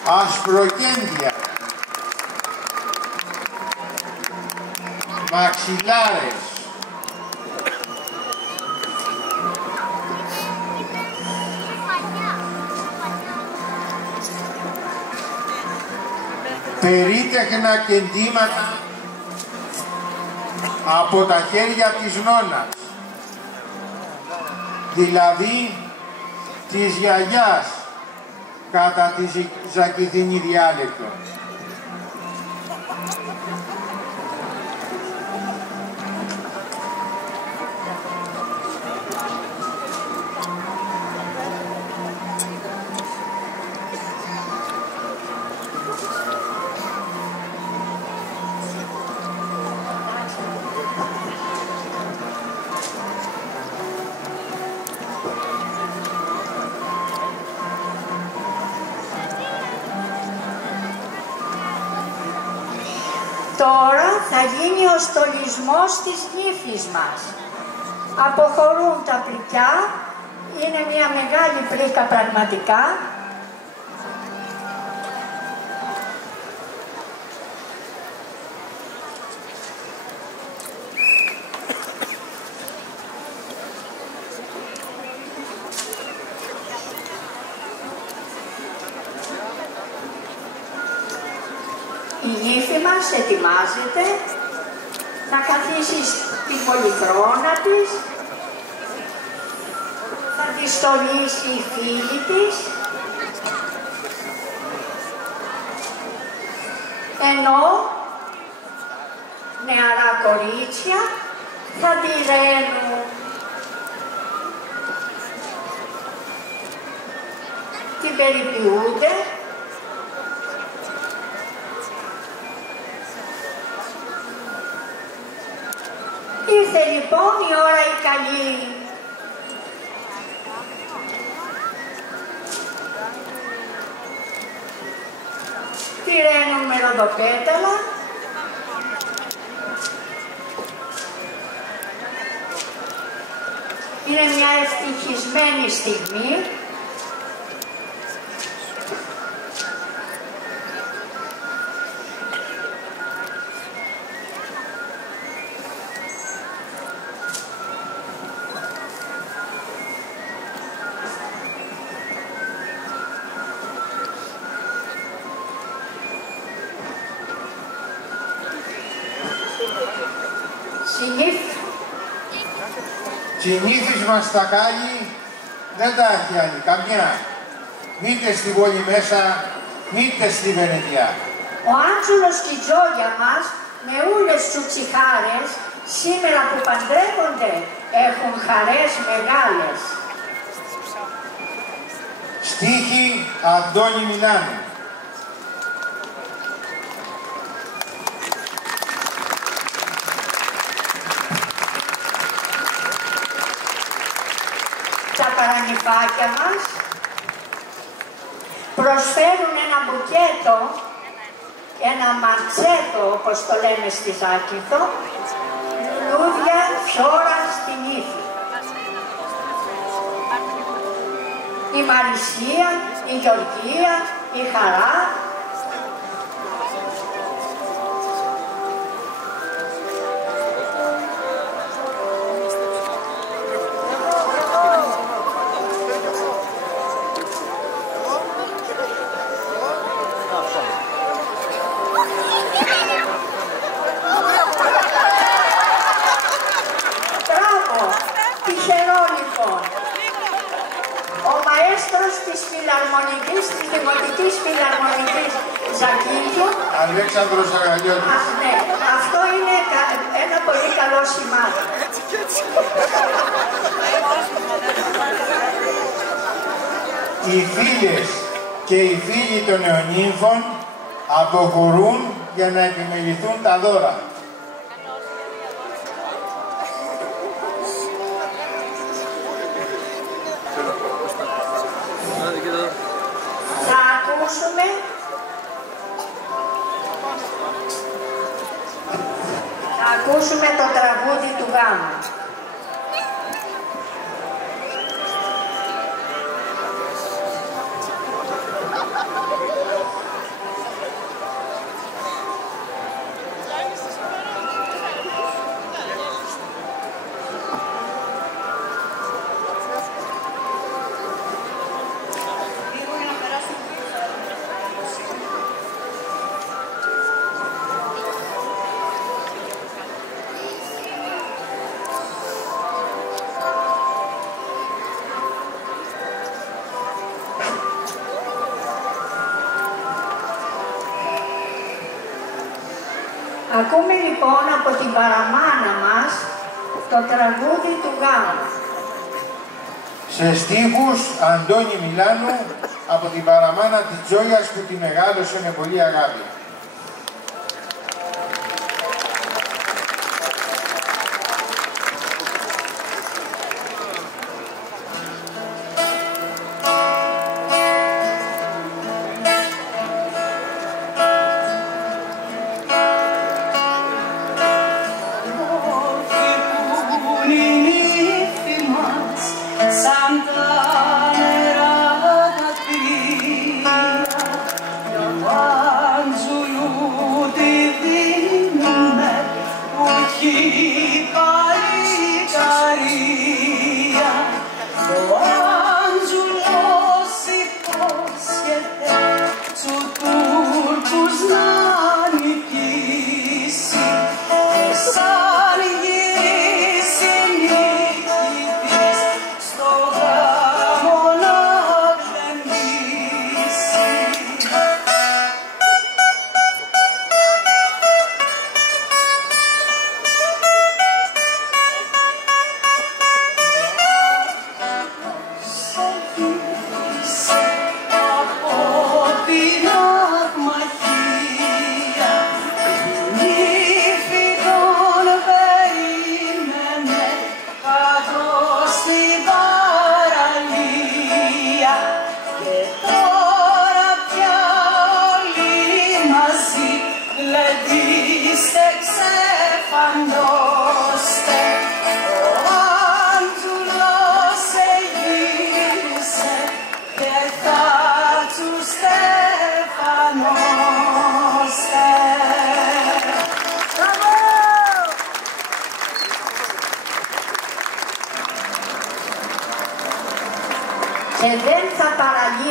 Ασπροκέντια, μαξιλάρες, περίτεχνα κεντήματα από τα χέρια της νόνας, δηλαδή της γιαγιάς κατά τη Ζακυνθινή διάλεκτο. Τώρα θα γίνει ο στολισμός της νύφης μας. Αποχωρούν τα πρικιά, είναι μια μεγάλη πρίκα πραγματικά. Η νύφη μας ετοιμάζεται να καθίσει στην πολυθρόνα της, θα τη στολίσει η φίλη της, ενώ νεαρά κορίτσια θα τη ραίνουν, την περιποιούνται. Ήρθε λοιπόν η ώρα η καλή. Τη ραίνουν με ροδοπέταλα. Είναι μια ευτυχισμένη στιγμή. Η νύφης μας στα Κάλλη δεν τα έχει άλλη καμιά, μήτε στη Βόλη μέσα, μήτε στη Βενετιά. Ο Άντζουλος και η Τζόγια μας, με ούλες τσουτσιχάρες, σήμερα που παντρεύονται, έχουν χαρές μεγάλες. Στίχη Αντώνη Μιλάνου. Τα παρανυφάκια μας προσφέρουν ένα μπουκέτο, ένα μαντσέτο όπως το λέμε στη Ζάκυνθο, λουλούδια φιόρα στην ύφη. Η Μαρισία, η Γεωργία, η Χαρά. Της Δημοτικής Φιλαρμονικής Ζακύνθου. Αλέξανδρος Αγαλιώτης. Ναι, αυτό είναι ένα πολύ καλό σημάδι. Οι φίλες και οι φίλοι των νεονύμφων αποχωρούν για να επιμεληθούν τα δώρα. Θα ακούσουμε το τραγούδι του γάμου. Ακούμε λοιπόν από την παραμάνα μας το τραγούδι του γάμου. Σε στίχους Αντώνη Μιλάνου από την παραμάνα της Τζόγιας που τη μεγάλωσε με πολύ αγάπη.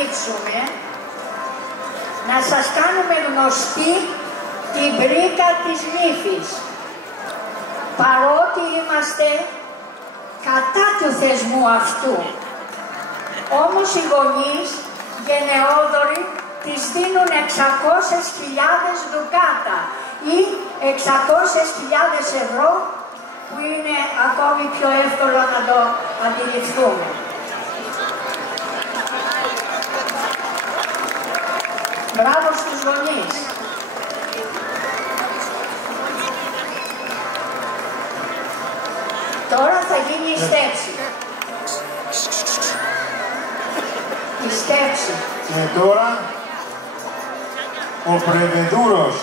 ανοίξουμε, να σας κάνουμε γνωστή την πρίκα της νύφης. Παρότι είμαστε κατά του θεσμού αυτού, όμως οι γονείς γενναιόδοροι της δίνουν 600.000 δουκάτα ή 600.000 ευρώ, που είναι ακόμη πιο εύκολο να το αντιληφθούμε. Μπράβο στους γονείς. Τώρα θα γίνει η στέψη. Η στέψη. Και τώρα ο πρεβεδούρος,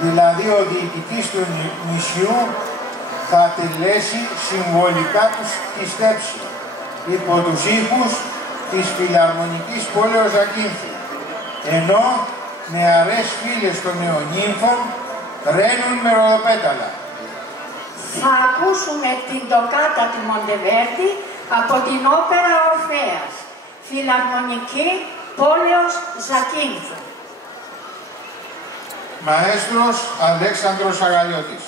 δηλαδή ο διοικητής του νησιού, θα τελέσει συμβολικά τη στέψη υπό τους ήχους της Φιλαρμονικής Πόλεως Ζακίνθου, ενώ νεαρές φίλες των νεονύμφων ραίνουν με ροδοπέταλα. Θα ακούσουμε την τοκάτα του Μοντεβέρτη από την όπερα Ορφέας, Φιλαρμονική Πόλεως Ζακίνθου. Μαέστρος Αλέξανδρος Αγαλιώτης.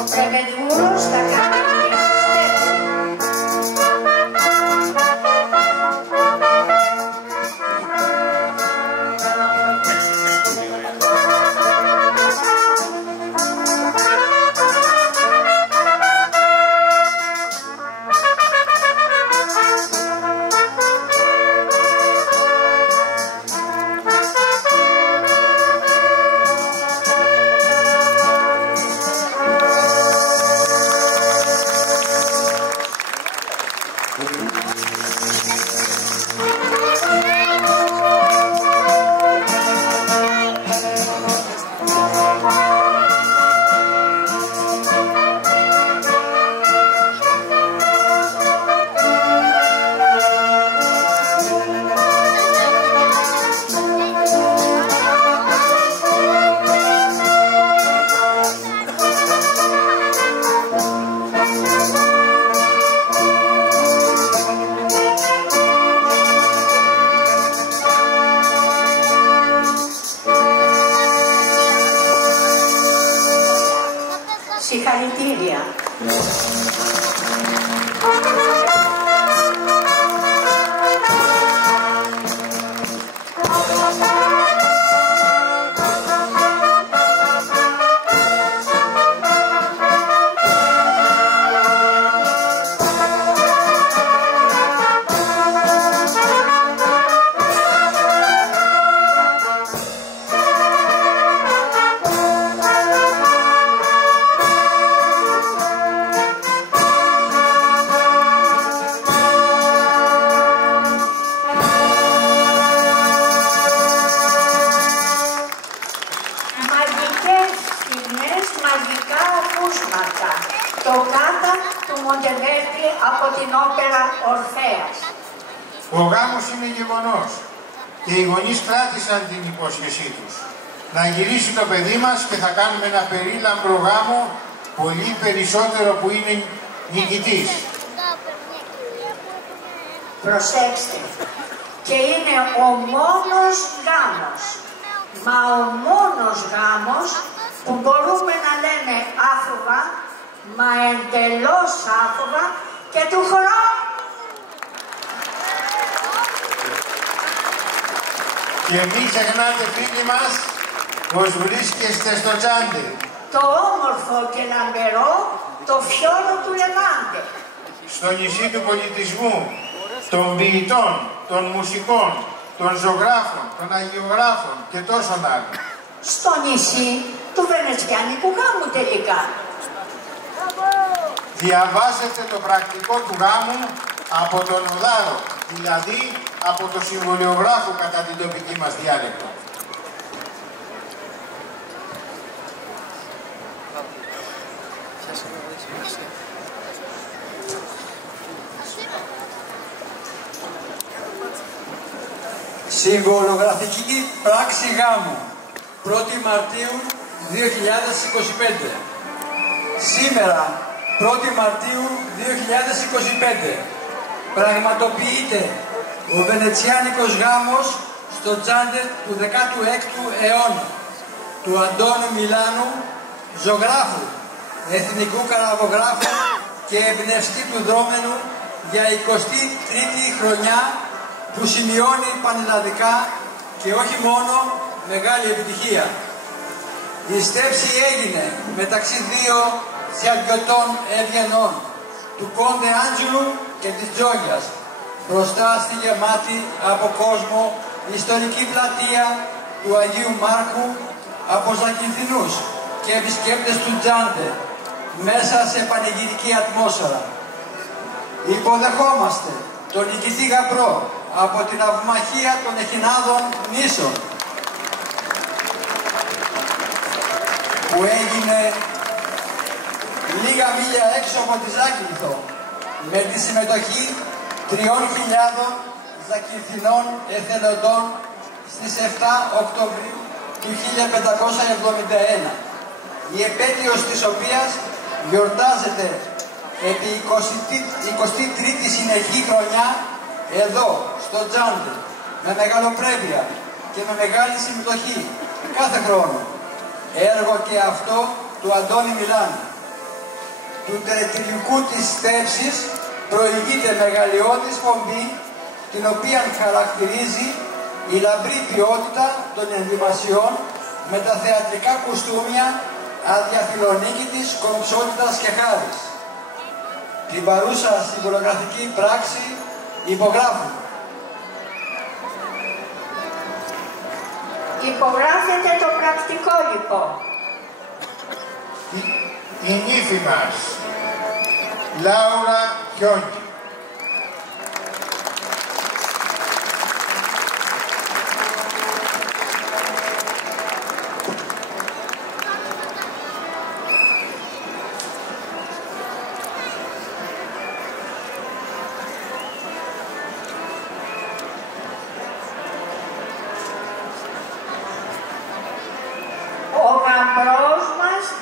Ο πρεβεδούρος θα κάνει μια στέψη. Συγχαρητήρια. Μαγικά ακούσματα. Τοκάτα του Μοντεβέρτη από την όπερα Ορφέας. Ο γάμος είναι γεγονός και οι γονείς κράτησαν την υπόσχεσή τους. Να γυρίσει το παιδί μας και θα κάνουμε ένα περίλαμπρο γάμο, πολύ περισσότερο που είναι νικητής. Προσέξτε, και είναι ο μόνος γάμος, μα ο μόνος γάμος που μπορούμε να λέμε άφοβα, μα εντελώς άφοβα και του χρόνου. Και μην ξεχνάτε φίλοι μας, πως βρίσκεστε στο Τσάντι. Το όμορφο και λαμπερό, το φιόλο του Λεβάντε. Στο νησί του πολιτισμού, των ποιητών, των μουσικών, των ζωγράφων, των αγιογράφων και τόσων άλλων. Στο νησί του Βενετσιάνικου γάμου τελικά. Διαβάσετε το πρακτικό του γάμου από τον Οδάρο, δηλαδή από το συμβολιογράφο κατά την τοπική μας διάλεκτο. Συμβολογραφική πράξη γάμου 1η Μαρτίου 2025. Σήμερα, 1η Μαρτίου 2025, πραγματοποιείται ο Βενετσιάνικος γάμος στο Τζάντε του 16ου αιώνα του Αντώνη Μιλάνου, ζωγράφου, εθνικού καραβογράφου και εμπνευστή του δρόμενου για 23η χρονιά που σημειώνει πανελλαδικά και όχι μόνο μεγάλη επιτυχία. Η στέψη έγινε μεταξύ δύο θιαγκιωτών ευγενών, του Κόντε Άντζελου και της Τζόγιας, μπροστά στη γεμάτη από κόσμο ιστορική πλατεία του Αγίου Μάρκου, από Ζακυνθινούς και επισκέπτες του Τζάντε, μέσα σε πανηγυρική ατμόσφαιρα. Υποδεχόμαστε τον νικητή γαμπρό από την αυμαχία των Εχινάδων νήσων, που έγινε λίγα μίλια έξω από τη Ζάκυνθο, με τη συμμετοχή 3.000 Ζακυνθινών εθελοντών στις 7 Οκτωβρίου του 1571, η επέτειος της οποίας γιορτάζεται επί 23η συνεχή χρονιά εδώ, στο Τζάντε, με μεγαλοπρέπεια και με μεγάλη συμμετοχή κάθε χρόνο. Έργο και αυτό του Αντώνη Μιλάνου. Του τελετουργικού της στέψης προηγείται μεγαλειώδης πομπή, την οποία χαρακτηρίζει η λαμπρή ποιότητα των ενδυμασιών με τα θεατρικά κουστούμια αδιαφιλονίκητης κομψότητας και χάρης. Την παρούσα συμβολογραφική πράξη υπογράφουν. Υπογράφεται το πρακτικό λοιπόν. Η νύφη μας, Λάουρα Χιόνγκη.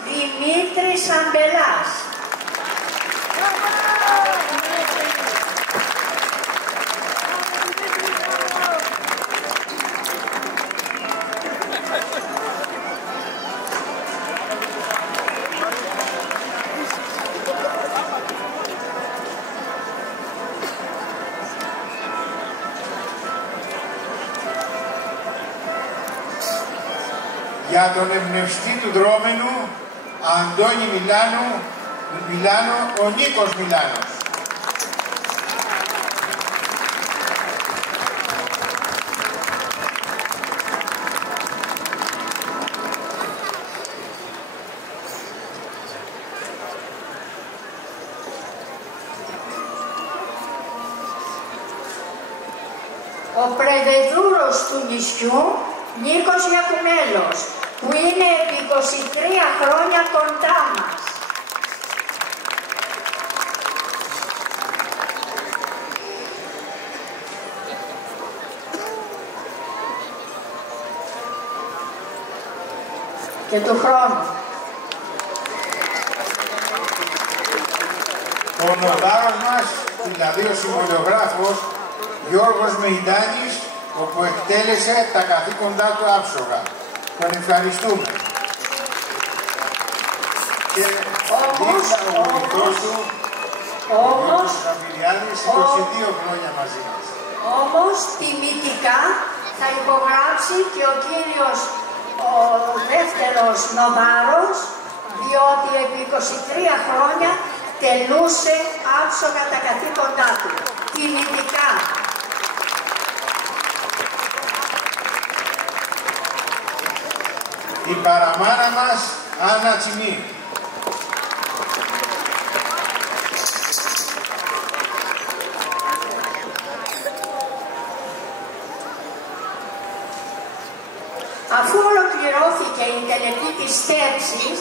Δημήτρης Αμπελάς. Για τον εμπνευστή του δρόμενου Αντώνη Μιλάνο, ο Νίκος Μιλάνος. Ο πρεδεδούρος του νησιού, Νίκος Γιακουμέλος, που είναι επί 23 χρόνια κοντά μας. Και του χρόνου. Ο νοτάρος μας, δηλαδή ο συμβολιογράφος Γιώργος Μεϊντάνης, όπου εκτέλεσε τα καθήκοντά του άψογα. Τον ευχαριστούμε. Και δείξα ο βοηθός του, ο Γιώργος Καμπυριάδης, 22 χρόνια μαζί μας. Όμως τιμητικά θα υπογράψει και ο κύριος ο δεύτερος νοδάρος, διότι επί 23 χρόνια τελούσε άψογα τα καθήκοντά του. Τιμητικά. Η παραμάνα μας, Άννα Τσιμί. Αφού ολοκληρώθηκε η τελετή της στέψης,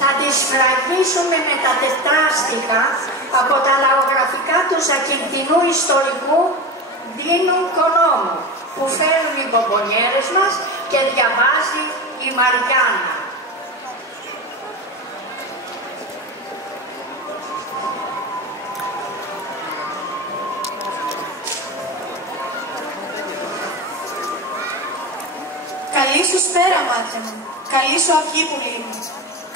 θα τη σφραγίσουμε με τα τετράστιχα από τα λαογραφικά του Ζακυνθινού ιστορικού Δίνου Κονόμου. που φέρουν οι μπομπονιέρες μας και διαβάζει η Μαριάννα. Καλή σου σπέρα, μάτια μου. Καλή σου αυγή, πουλί μου.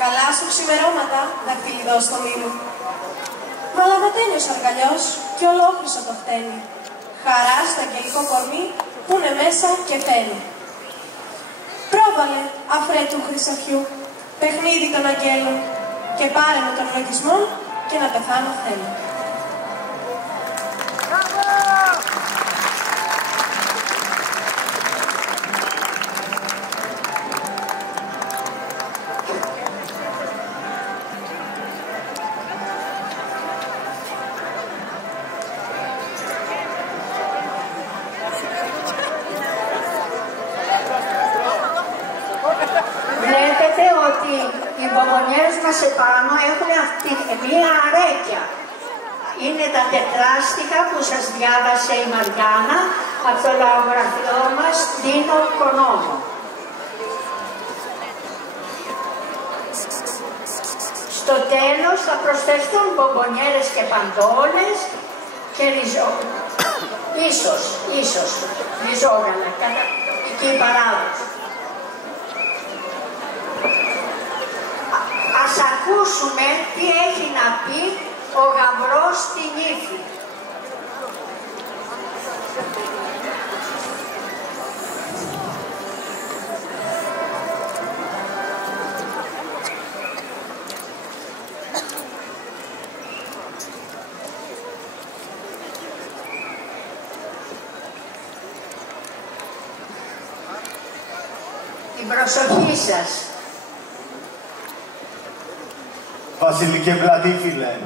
Καλά σου ξημερώματα, δαχτυλιδόστομη μου. Μα λαβατένει ο σαργαλιός κι ολόκλησο το χτένι. Χαρά στο αγγελικό κορμί που είναι μέσα και φαίνει. Πρόβαλε, αφρέ του χρυσαφιού, παιχνίδι των αγγέλων και πάρε με τον λογισμό και να πεθάνω θέλω. Βλέπετε ότι οι μπομπονιέρες μας επάνω έχουν μία αρέκια. Είναι τα τετράστιχα που σας διάβασε η Μαριάννα από το λαογραφείο μας Δίνο Κονόμο. Στο τέλος θα προσθεθούν μπομπονιέρες και παντόλες και ίσως ριζόγαλα, εκεί παράδοση. Ας ακούσουμε τι έχει να πει ο γαμπρός στην ύφη. Την προσοχή σας. Βασίλη και Βλαντίφιλε,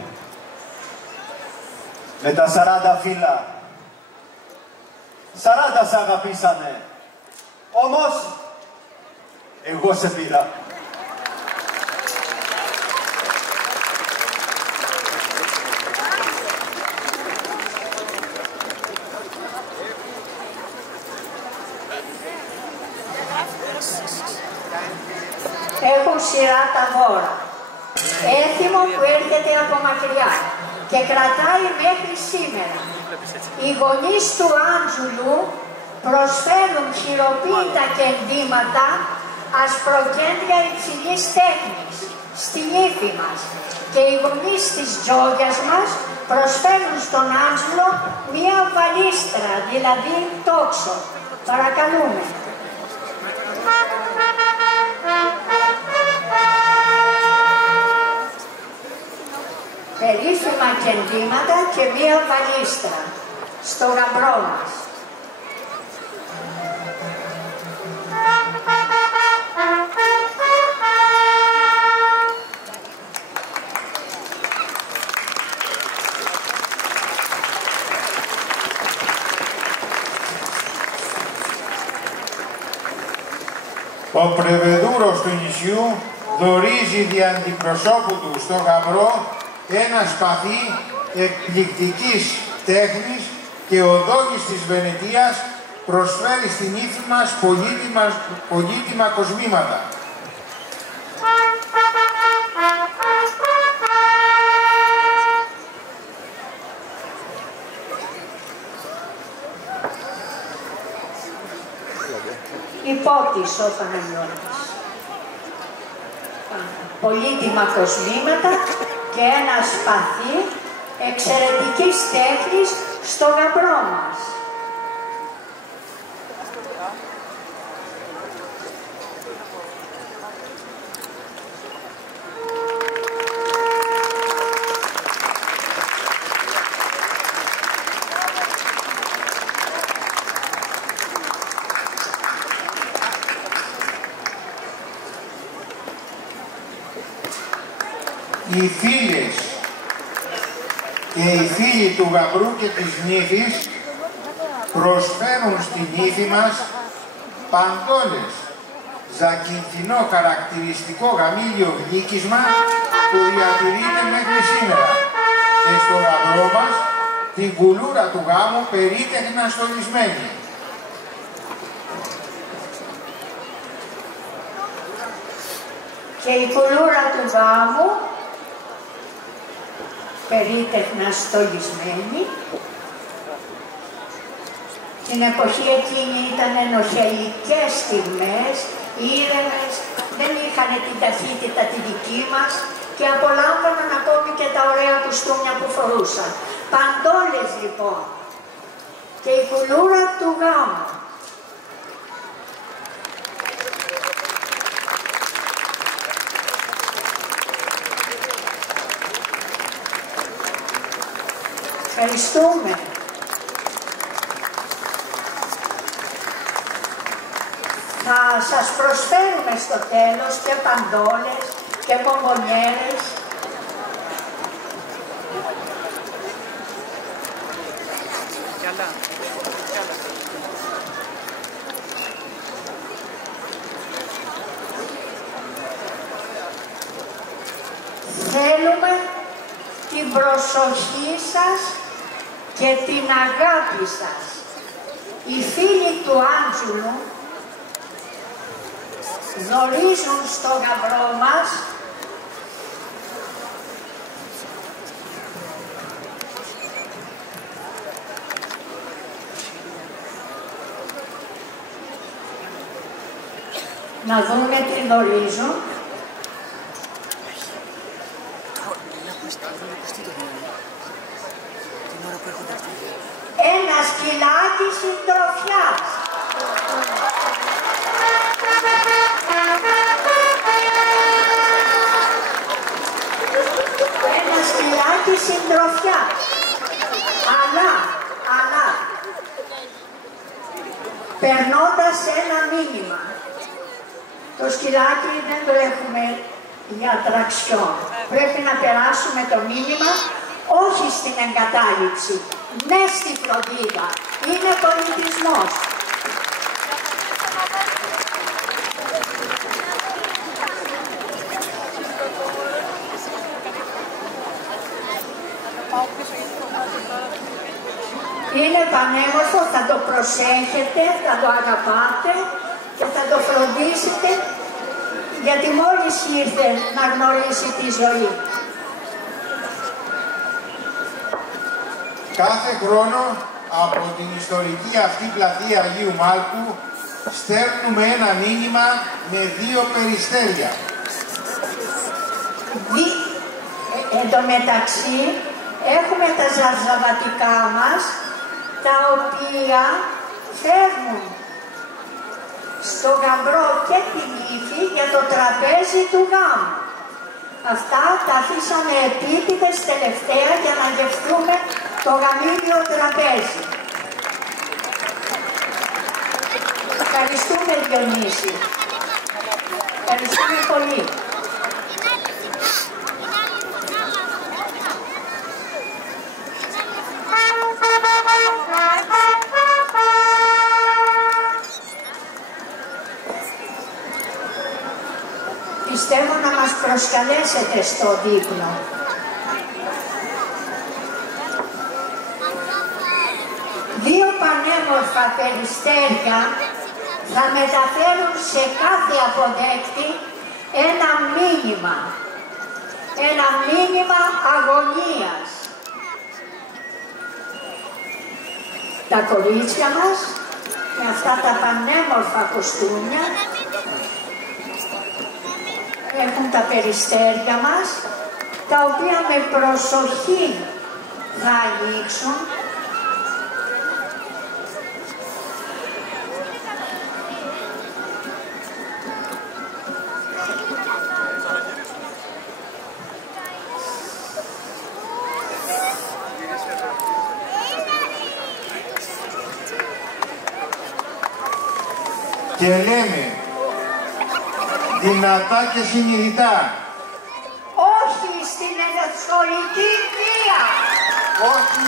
με τα 40 φύλλα, 40 σ' αγαπήσανε, όμως εγώ σε πήρα. Έχουν σειρά τα δώρα. Έθιμο που έρχεται από μακριά και κρατάει μέχρι σήμερα. Οι γονείς του Άντζουλου προσφέρουν χειροποίητα και ενδύματα ασπροκέντρια υψηλής τέχνης στην ύφη μας και οι γονείς της Τζόγιας μας προσφέρουν στον Άντζουλο μία βαλίστρα, δηλαδή τόξο. Παρακαλούμε. Περίφημα κεντήματα και μία βαλίστρα στο γαμπρό μας. Ο πρεβεδούρος του νησιού δωρίζει δι' αντιπροσώπου του στο γαμπρό ένα σπαθί εκπληκτικής τέχνης και ο δόγης της Βενετίας προσφέρει στην ύφη μας πολύτιμα κοσμήματα. Υπότις ο Παναγιώτης. Πολύτιμα κοσμήματα και ένα σπαθί εξαιρετικής τέχνης στο γαμπρό μας. Οι φίλες και οι φίλοι του γαμπρού και της νύφης προσφέρουν στην ύφη μας παντόλες, ζακυντινό χαρακτηριστικό γαμήλιο γλύκισμα που διατηρείται μέχρι σήμερα και στο γαμπρό μας την κουλούρα του γάμου περίτεχνα στολισμένη. και η κουλούρα του γάμου, περίτεχνα στολισμένη. Την εποχή εκείνη ήταν ενοχελικές στιγμές, ήρεμες, δεν είχαν την ταχύτητα τη δική μας και απολάμβαναν ακόμη και τα ωραία κουστούμια που φορούσαν. Παντόλες λοιπόν και η κουλούρα του γάμου. Ευχαριστούμε. Θα σας προσφέρουμε στο τέλος και παντόλες και μπομπονιέρες. Θέλουμε την προσοχή σας και την αγάπη σας. Οι φίλοι του Άντζουλου γνωρίζουν στο γαμπρό μας να δούμε τι γνωρίζουν. Ένα σκυλάκι συντροφιάς. Ένα σκυλάκι συντροφιάς. Αλλά, περνώντας ένα μήνυμα. Το σκυλάκι δεν το έχουμε για τραξιόν. Πρέπει να περάσουμε το μήνυμα όχι στην εγκατάλειψη, ναι στη φροντίδα. Είναι πολιτισμός. Είναι πανέμορφο, θα το προσέχετε, θα το αγαπάτε και θα το φροντίσετε, γιατί μόλις ήρθε να γνωρίσει τη ζωή. Κάθε χρόνο από την ιστορική αυτή πλατεία Αγίου Μάλκου στέλνουμε ένα μήνυμα με 2 περιστέρια. Εν τω μεταξύ έχουμε τα ζαρζαβατικά μας, τα οποία φέρνουν στο γαμπρό και την ύφη για το τραπέζι του γάμου. Αυτά τα αφήσαμε επίτηδες τελευταία για να γευτούμε το γαμήλιο τραπέζι. Ευχαριστούμε, Διονύση. Ευχαριστούμε πολύ. Πιστεύω να μας προσκαλέσετε στο δείπνο. Δύο πανέμορφα περιστέρια θα μεταφέρουν σε κάθε αποδέκτη ένα μήνυμα. Ένα μήνυμα αγωνίας. Τα κορίτσια μας με αυτά τα πανέμορφα κοστούμια έχουν τα περιστέρια μας, τα οποία με προσοχή θα ανοίξουν. Και λέμε δυνατά και συνειδητά. Όχι στην ενδοσχολική βία. Όχι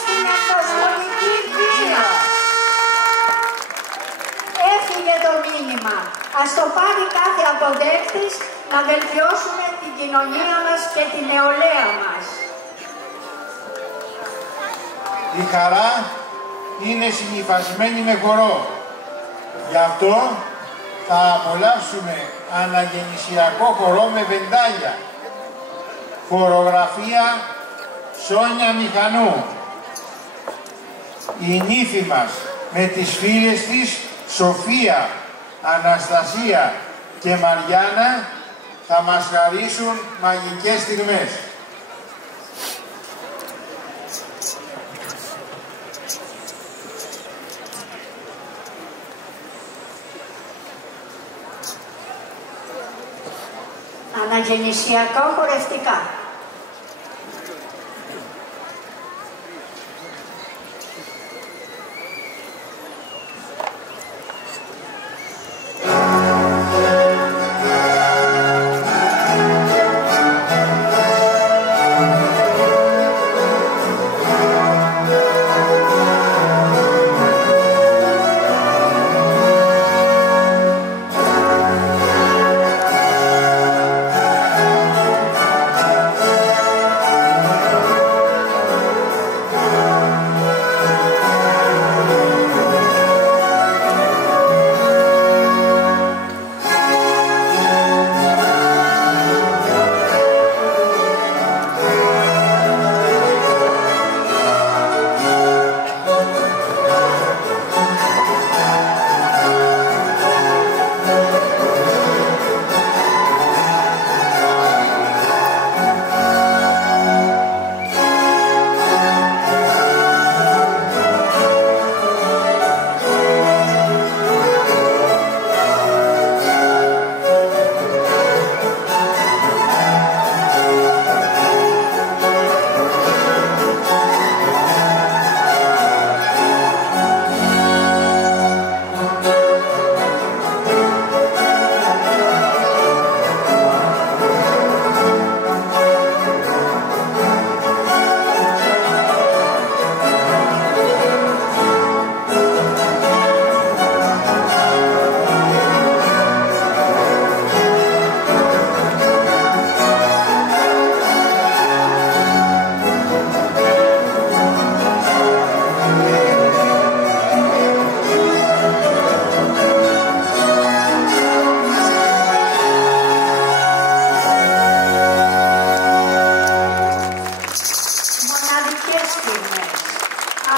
στην ενδοσχολική βία. Έφυγε το μήνυμα. Ας το πάρει κάθε αποδέκτης να βελτιώσουμε την κοινωνία μας και την νεολαία μας. Η χαρά είναι συνυφασμένη με χορό. Γι' αυτό θα απολαύσουμε αναγεννησιακό χορό με βεντάλια. Χορογραφία Σόνια Μηχανού. Η νύφη μας με τις φίλες της Σοφία, Αναστασία και Μαριάννα θα μας χαρίσουν μαγικές στιγμές. Αναγεννησιακά χορευτικά.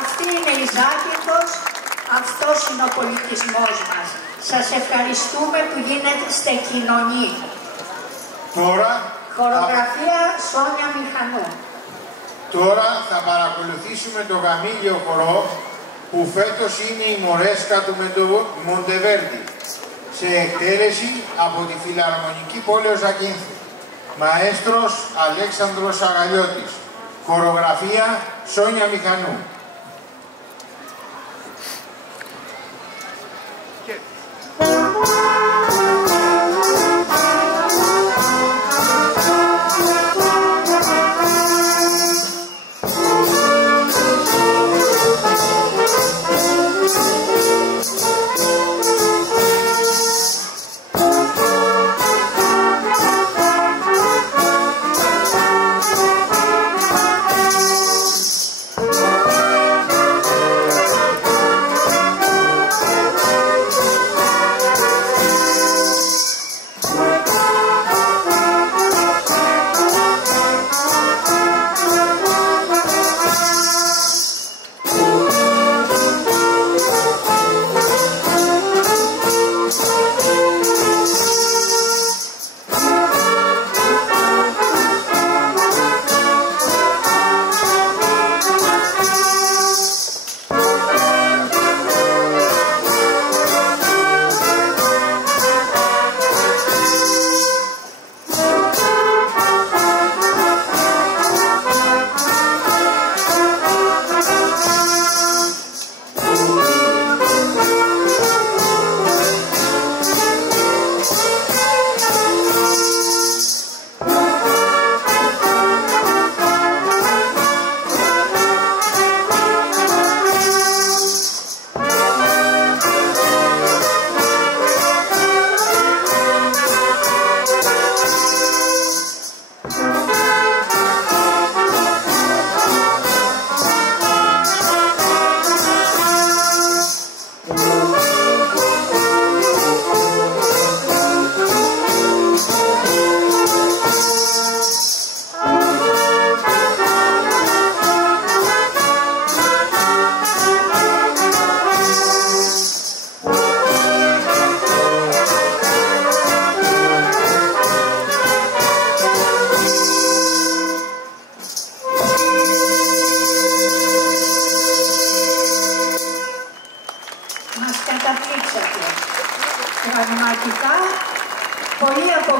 Αυτή είναι η Ζάκυνθος, αυτός είναι ο πολιτισμός μας. Σας ευχαριστούμε που γίνεστε κοινωνοί. Τώρα Χορογραφία Σόνια Μηχανού. Τώρα θα παρακολουθήσουμε το γαμήλιο χορό που φέτος είναι η Μορέσκα του Μοντεβέρντι σε εκτέλεση από τη Φιλαρμονική Πόλεως Ζακίνθου. Μαέστρος Αλέξανδρος Αγαλιώτης. Χορογραφία Σόνια Μηχανού.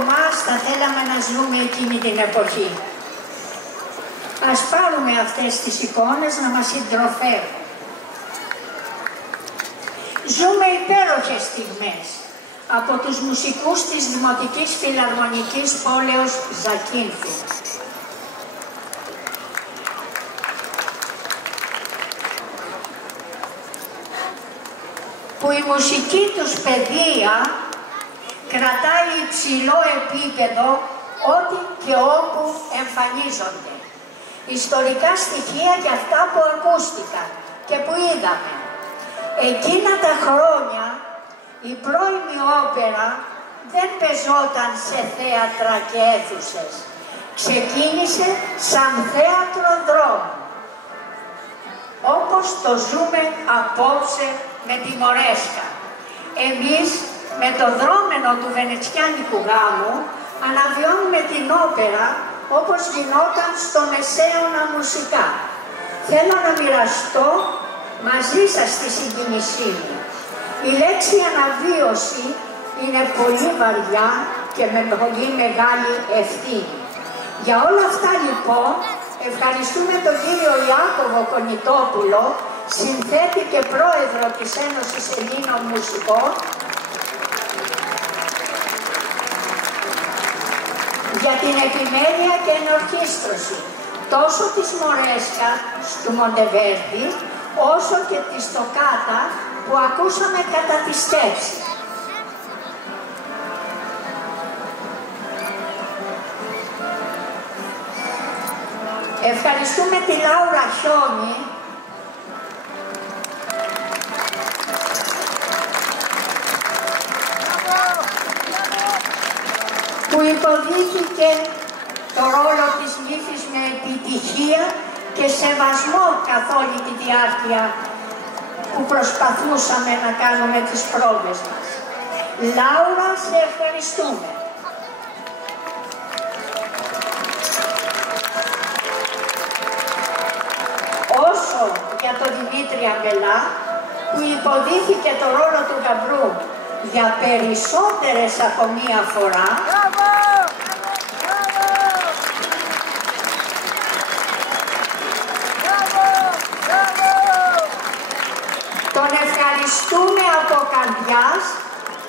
εμάς θα θέλαμε να ζούμε εκείνη την εποχή. Ας πάρουμε αυτές τις εικόνες να μας συντροφεύουν. Ζούμε υπέροχες στιγμές από τους μουσικούς της Δημοτικής Φιλαρμονικής Πόλεως Ζακίνθου. Που η μουσική τους παιδεία κρατάει υψηλό επίπεδο ό,τι και όπου εμφανίζονται. Ιστορικά στοιχεία και αυτά που ακούστηκαν και που είδαμε. Εκείνα τα χρόνια η πρώιμη όπερα δεν πεζόταν σε θέατρα και αίθουσες. Ξεκίνησε σαν θέατρο δρόμου. Όπως το ζούμε απόψε με τη Μορέσκα. Εμείς με το δρόμενο του Βενετσιάνικου γάμου αναβιώνουμε την όπερα όπως γινόταν στο Μεσαίωνα μουσικά. Θέλω να μοιραστώ μαζί σας τη συγκίνησή μου. Η λέξη αναβίωση είναι πολύ βαριά και με πολύ μεγάλη ευθύνη. Για όλα αυτά λοιπόν ευχαριστούμε τον κύριο Ιάκωβο Κονιτόπουλο, συνθέτη και πρόεδρο της Ένωσης Ελλήνων Μουσικών, για την επιμέλεια και ενορχήστρωση τόσο της Μορέσκα του Μοντεβέρντι, όσο και της Τοκάτα που ακούσαμε κατά τη σκέψη. Ευχαριστούμε τη Λάουρα Χιόνι, που υποδείχθηκε το ρόλο της νύφης με επιτυχία και σεβασμό καθ' όλη τη διάρκεια που προσπαθούσαμε να κάνουμε τις πρόβες μας. Λάουρα, σε ευχαριστούμε. Όσο για τον Δημήτρη Αγκελά, που υποδείχθηκε το ρόλο του γαμπρού για περισσότερες από μία φορά, τον ευχαριστούμε από καρδιάς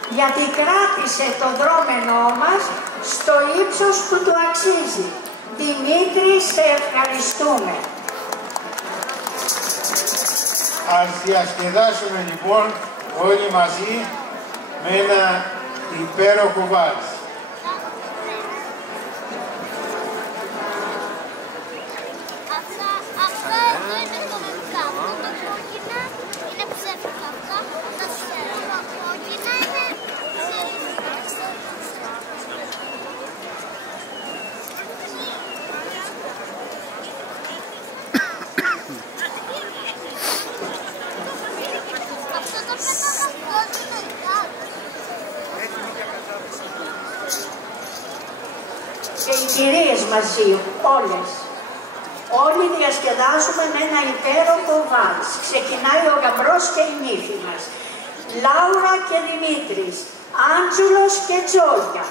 γιατί κράτησε το δρόμενό μας στο ύψος που του αξίζει. Δημήτρη, σε ευχαριστούμε. Ας διασκεδάσουμε λοιπόν όλοι μαζί με ένα υπέροχο βάλς. Αυτό εδώ είναι το δικά μου. Τα κόκκινα είναι ψεύτικα. Αυτά τα ξέρω. Τα κόκκινα είναι αυτό το πέταγα κόκκινο κάτω. Και οι κυρίες μαζί, όλες. Όλοι διασκεδάζουμε με ένα υπέροχο βάλς. Ξεκινάει ο γαμπρός και η νύφη μας. Λάουρα και Δημήτρης, Άντζουλος και Τζόλια.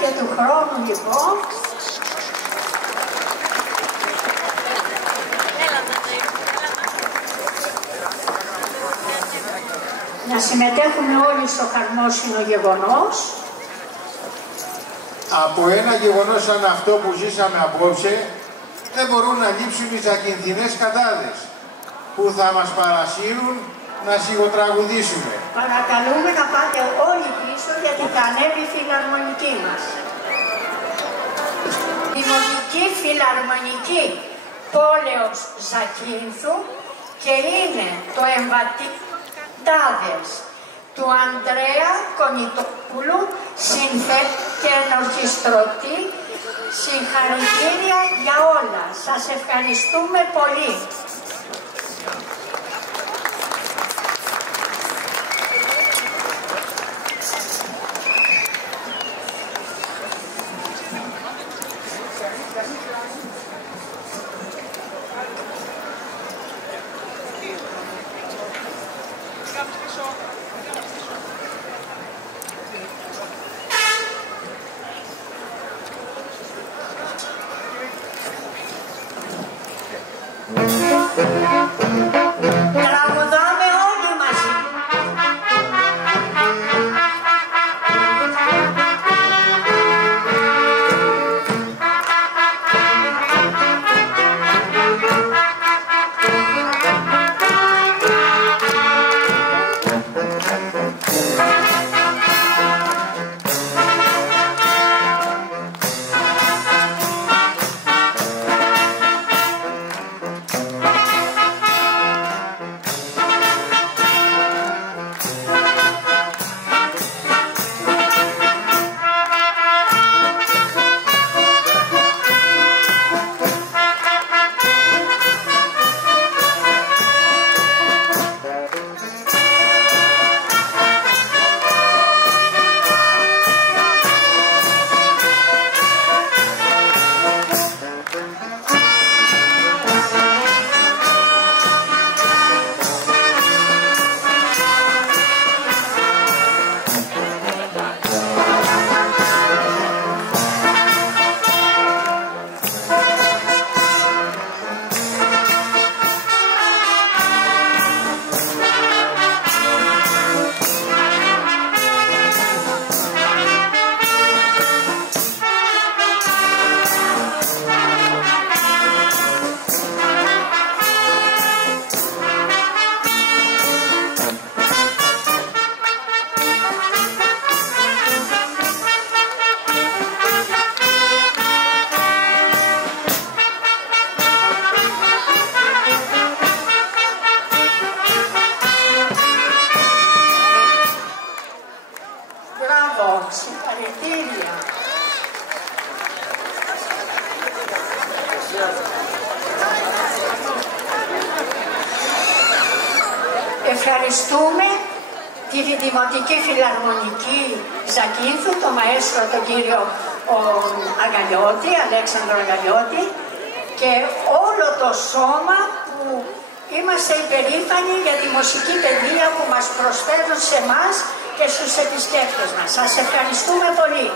και του χρόνου λοιπόν να συμμετέχουμε όλοι στο χαρμόσυνο γεγονός. Από ένα γεγονός σαν αυτό που ζήσαμε απόψε, δεν μπορούν να λείψουν οι ζακυνθινές κατάδες που θα μας παρασύρουν να σιγοτραγουδήσουμε. Παρακαλούμε να πάτε όλοι πίσω γιατί θα ανέβει η φιλαρμονική μας. Δημοτική Φιλαρμονική Πόλεως Ζακύνθου και είναι το εμβατή τάδες του Ανδρέα Κονιτόπουλου, συνθέτη και ενορχιστρωτή. Συγχαρητήρια για όλα. Σας ευχαριστούμε πολύ. Τραγουδάμε όλοι μαζί. Συγχαρητήρια. Ευχαριστούμε τη Δημοτική Φιλαρμονική Ζακύνθου, τον μαέστρο τον κύριο Αγαλιώτη, Αλέξανδρο Αγαλιώτη και όλο το σώμα που είμαστε υπερήφανοι για τη μουσική παιδεία που μας προσφέρουν σε εμάς και στους επισκέπτες μας. Σας ευχαριστούμε πολύ.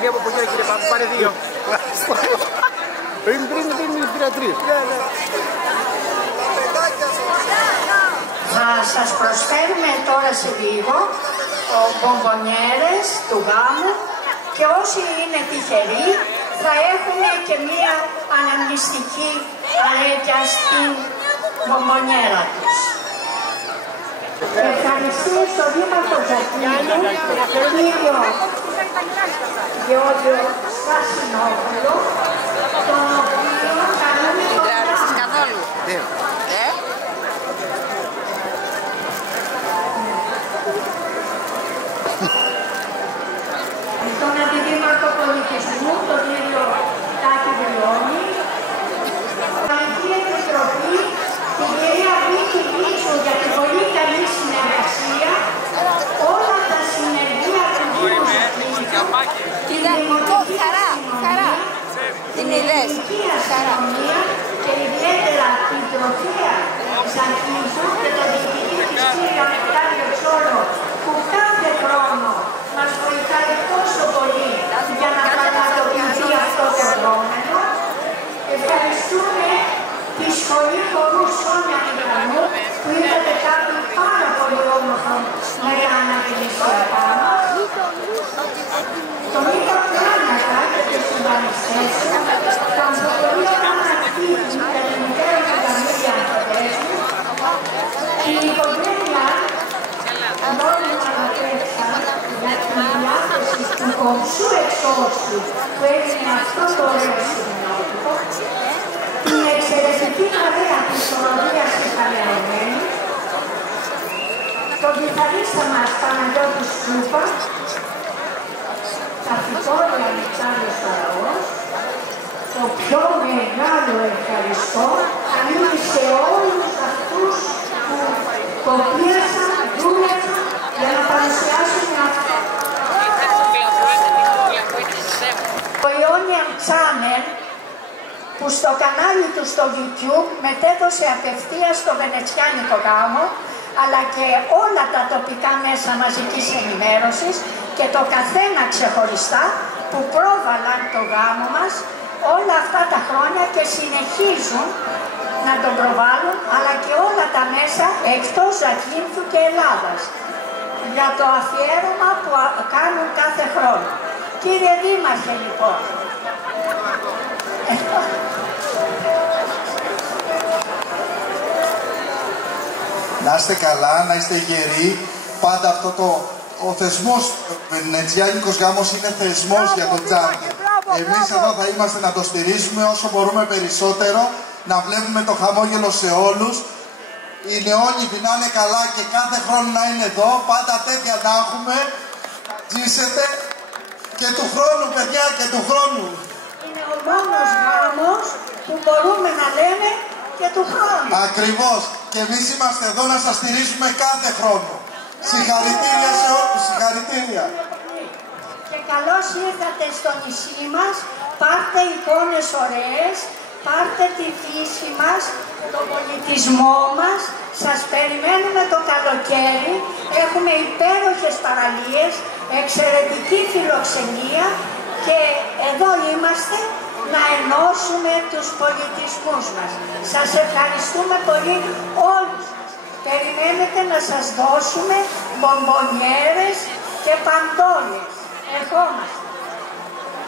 Μία από εκεί κύριε Πάπου, πάρε δύο. Πριν πήρα τρεις. Θα σας προσφέρουμε τώρα σε λίγο μπομπονιέρες του γάμου και όσοι είναι τυχεροί θα έχουν και μία αναμνηστική αρέκια στην μπομπονιέρα τους. Ευχαριστούμε στον Δήμαρχο Ζακύνθου, κύριο Γεώργιο Στασινόπουλο, τον οποίο καλούμε τον καθόλου. Τον Αντιδήμαρχο Πολιτισμού, τον κύριο Τάκη Βελώνη, Πολιτική Επιτροπή, την κυρία Βίκη Βίτσου για την πολύ καλή συνεργασία, όλα τα συνεργεία του Δήμου Ζακύνθου, την Δημοτική Αστυνομία, αστυνομία και ιδιαίτερα την τροφία Ζακίνθου και τον διοικητή της κύριο Νεκτάριο Τσόλο, που κάθε χρόνο μας βοηθάει τόσο πολύ για να πραγματοποιηθεί αυτό το δρόμενο. Ευχαριστούμε τη Σχολή Χορού Σόνια Μητρανού, που είδατε κάτι πάρα πολύ όμορφο με αναγνησία πάνω. Το Μίκα Πλάνακα και τους συμπανιστές του, το Ανθοπολείο Ανακτή για την μητέρα του Καμίλια Ανθοπέσου, η οικογένεια νόμιμα Ματρέψα για την διάθεση του κομψού εξώσου που έγινε αυτό το ωραίο σημειότυπο, την εξαιρετική παρέα της οροδίας της Παλαιωμένη, τον κιθαρίστα μας Παναγιώτη Σκούπα, τα φυτόρια Αλεξάνδρος Παραγός, το πιο μεγάλο ευχαριστώ ανήκει σε όλους αυτούς που κοπίασαν, δούλεψαν για να παρουσιάσουν αυτό. Ο Ιόνιαν Channel, που στο κανάλι του στο YouTube μετέδωσε απευθείας στο βενετσιάνικο γάμο, αλλά και όλα τα τοπικά μέσα μαζικής ενημέρωσης και το καθένα ξεχωριστά που πρόβαλαν το γάμο μας όλα αυτά τα χρόνια και συνεχίζουν να τον προβάλλουν, αλλά και όλα τα μέσα εκτός Ζακίνθου και Ελλάδας για το αφιέρωμα που κάνουν κάθε χρόνο. Κύριε Δήμαρχε, λοιπόν, να είστε καλά, να είστε γεροί. Πάντα αυτό ο θεσμός, βενετσιάνικος γάμος είναι θεσμός για τον Channel. Εμείς εδώ θα είμαστε να το στηρίζουμε όσο μπορούμε περισσότερο, να βλέπουμε το χαμόγελο σε όλους. Οι νεόνυφοι να είναι καλά και κάθε χρόνο να είναι εδώ, πάντα τέτοια να έχουμε. Ζήσετε και του χρόνου, παιδιά, και του χρόνου. Είναι ο μόνος γάμος που μπορούμε να λέμε και του χρόνου. Ακριβώς. Και εμείς είμαστε εδώ να σας στηρίζουμε κάθε χρόνο. Συγχαρητήρια σε όλους, συγχαρητήρια. Και καλώς ήρθατε στο νησί μας, πάρτε εικόνες ωραίες, πάρτε τη φύση μας, τον πολιτισμό μας, σας περιμένουμε το καλοκαίρι, έχουμε υπέροχες παραλίες, εξαιρετική φιλοξενία και εδώ είμαστε να ενώσουμε τους πολιτισμούς μας. Σας ευχαριστούμε πολύ όλους. Περιμένετε να σας δώσουμε μπομπονιέρες και παντόλες. Ερχόμαστε.